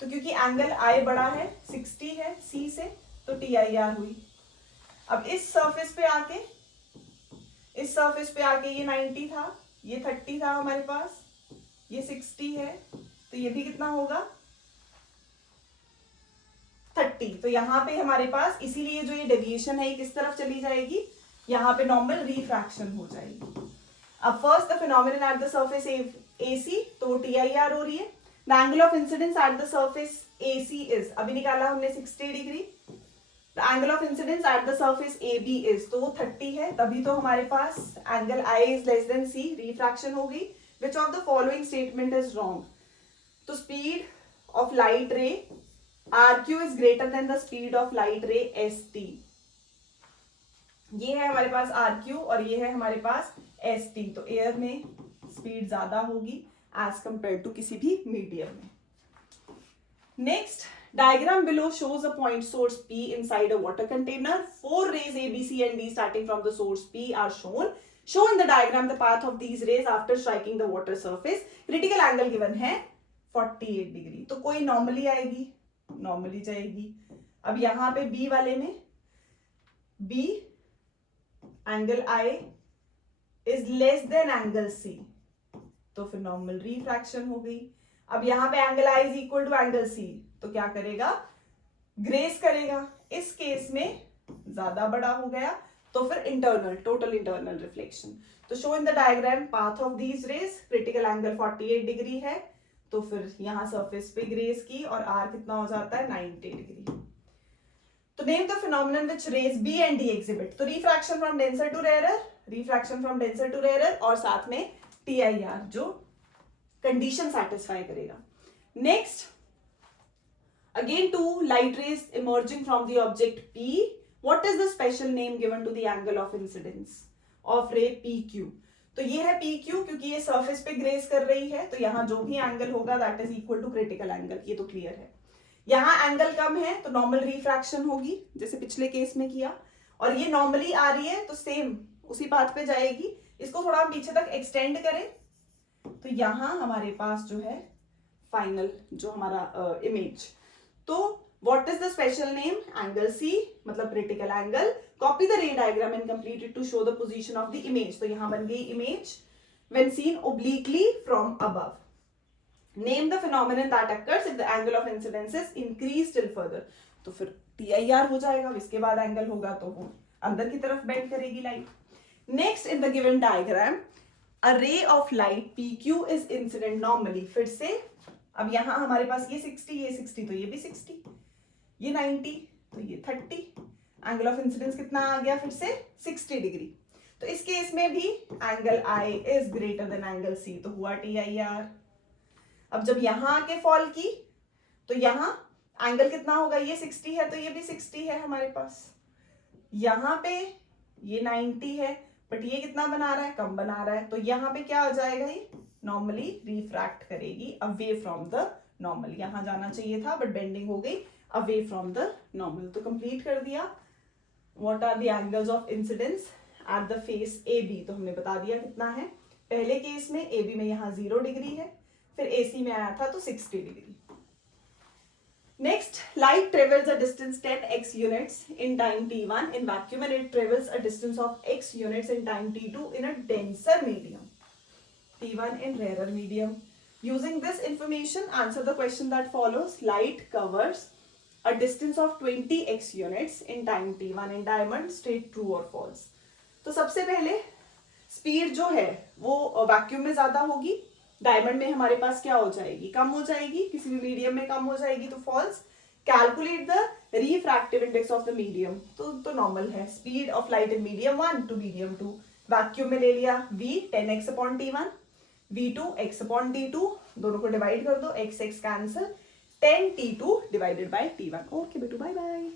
तो क्योंकि एंगल I बड़ा है 60 है C से, तो TIR हुई. अब इस सरफेस पे आके ये 90 था, ये 30 था हमारे पास, ये 60 है, तो ये भी कितना होगा 30. 30, तो यहाँ पे हमारे पास इसीलिए जो ये डेविएशन है ये किस तरफ चली जाएगी, यहाँ पे नॉर्मल रिफ्रैक्शन हो जाएगी। अब first the phenomenon at the surface AC, तो वो TIR हो रही है। The angle of incidence at the surface AC is, अभी निकाला हमने 60 degree. The angle of incidence at the surface AB is, तो वो 30 है, तभी तो हमारे पास angle I is less than C, refraction हो गई। Which of the following statement is wrong, तो speed of light ray RQ is greater than the speed of light रे ST। ये है हमारे पास RQ और ये है हमारे पास ST, तो एयर में स्पीड ज्यादा होगी एज कंपेयर टू किसी भी मीडियम में। Next, diagram below shows a point source P inside a water container. 4 rays A, B, C and D starting from the source P are shown. Show in the diagram the path of these rays after striking the water surface. Critical angle given है 48 डिग्री, तो कोई नॉर्मली आएगी, नॉर्मली जाएगी। अब यहाँ पे B वाले में B angle I is less than angle C, तो फिर नॉर्मल रिफ्रैक्शन हो गई। अब यहाँ पे angle I is equal to angle C, तो क्या करेगा, ग्रेस करेगा। इस केस में ज्यादा बड़ा हो गया, तो फिर इंटरनल, टोटल इंटरनल रिफ्लेक्शन। तो show in the diagram path of these raise, critical angle 48 degree है, तो फिर यहाँ सरफेस पे ग्रेस की और R कितना हो जाता है 90 डिग्री। तो name the phenomenon which rays B and D exhibit, तो refraction from denser to rarer, refraction from denser to rarer, और साथ में TIR जो कंडीशन सेटिस्फाई करेगा। Next, again two light rays emerging from the object P, what is the special name given to the angle of incidence of ray PQ? तो ये है PQ क्योंकि ये सरफेस पे ग्रेस कर रही है, तो यहाँ जो भी एंगल होगा that is equal to critical angle, ये तो क्लियर है। यहाँ एंगल कम है तो नॉर्मल रिफ्रैक्शन होगी जैसे पिछले केस में किया, और ये नॉर्मली आ रही है तो सेम उसी पाथ पे जाएगी। इसको थोड़ा हम पीछे तक एक्सटेंड करें तो यहाँ हमारे पास जो है फाइनल जो हमारा इमेज, तो what is the special name? Angle C, मतलब critical angle. Copy the ray diagram and complete it to show the position of the image. तो यहाँ बन गई image when seen obliquely from above. Name the phenomenon that occurs if the angle of incidence is increased still further. तो फिर TIR हो जाएगा, इसके बाद एंगल होगा तो वो अंदर की तरफ बेंड करेगी light. Next, in the given diagram, a ray of light PQ is incident normally. फिर से अब यहाँ हमारे पास ये 60, ये 60, तो ये भी 60, ये 90, तो ये 30, एंगल ऑफ इंसिडेंस कितना आ गया फिर से 60 डिग्री। तो इस केस में भी angle I is greater than angle C, तो हुआ TIR। अब जब यहाँ आके फॉल की तो यहाँ एंगल कितना होगा, ये 60 है तो ये भी 60 है हमारे पास। यहाँ पे ये 90 है बट ये कितना बना रहा है, कम बना रहा है, तो यहाँ पे क्या हो जाएगा, ये नॉर्मली रिफ्रैक्ट करेगी अवे फ्रॉम द नॉर्मल। यहाँ जाना चाहिए था बट बेंडिंग हो गई अवे फ्रॉम द नॉर्मल। तो कंप्लीट कर दिया। What are the angles of incidence at the face AB, तो हमने बता दिया कितना है। पहले केस में AB में यहाँ 0 डिग्री है, फिर AC में आया था तो 60 degree. Next, light travels a distance 10x units in time t1 in vacuum and it travels a distance of x units in time t2 in a denser medium, t1 in rarer medium. Using this information, answer the question that follows. Light covers a distance of 20x units in time t1 in diamond, state true or false. तो सबसे पहले स्पीड जो है वो वैक्यूम में ज्यादा होगी, डायमंड में हमारे पास क्या हो जाएगी, कम हो जाएगी, किसी भी मीडियम में कम हो जाएगी, तो false. Calculate the refractive index of the medium, तो नॉर्मल है। Speed of light in medium 1 to medium 2, vacuum में ले लिया V 10x upon T1, V2 x upon T2, दोनों को डिवाइड कर दो, x x cancel, 10 T2 divided by T1। Okay बेटू, बाय बाय।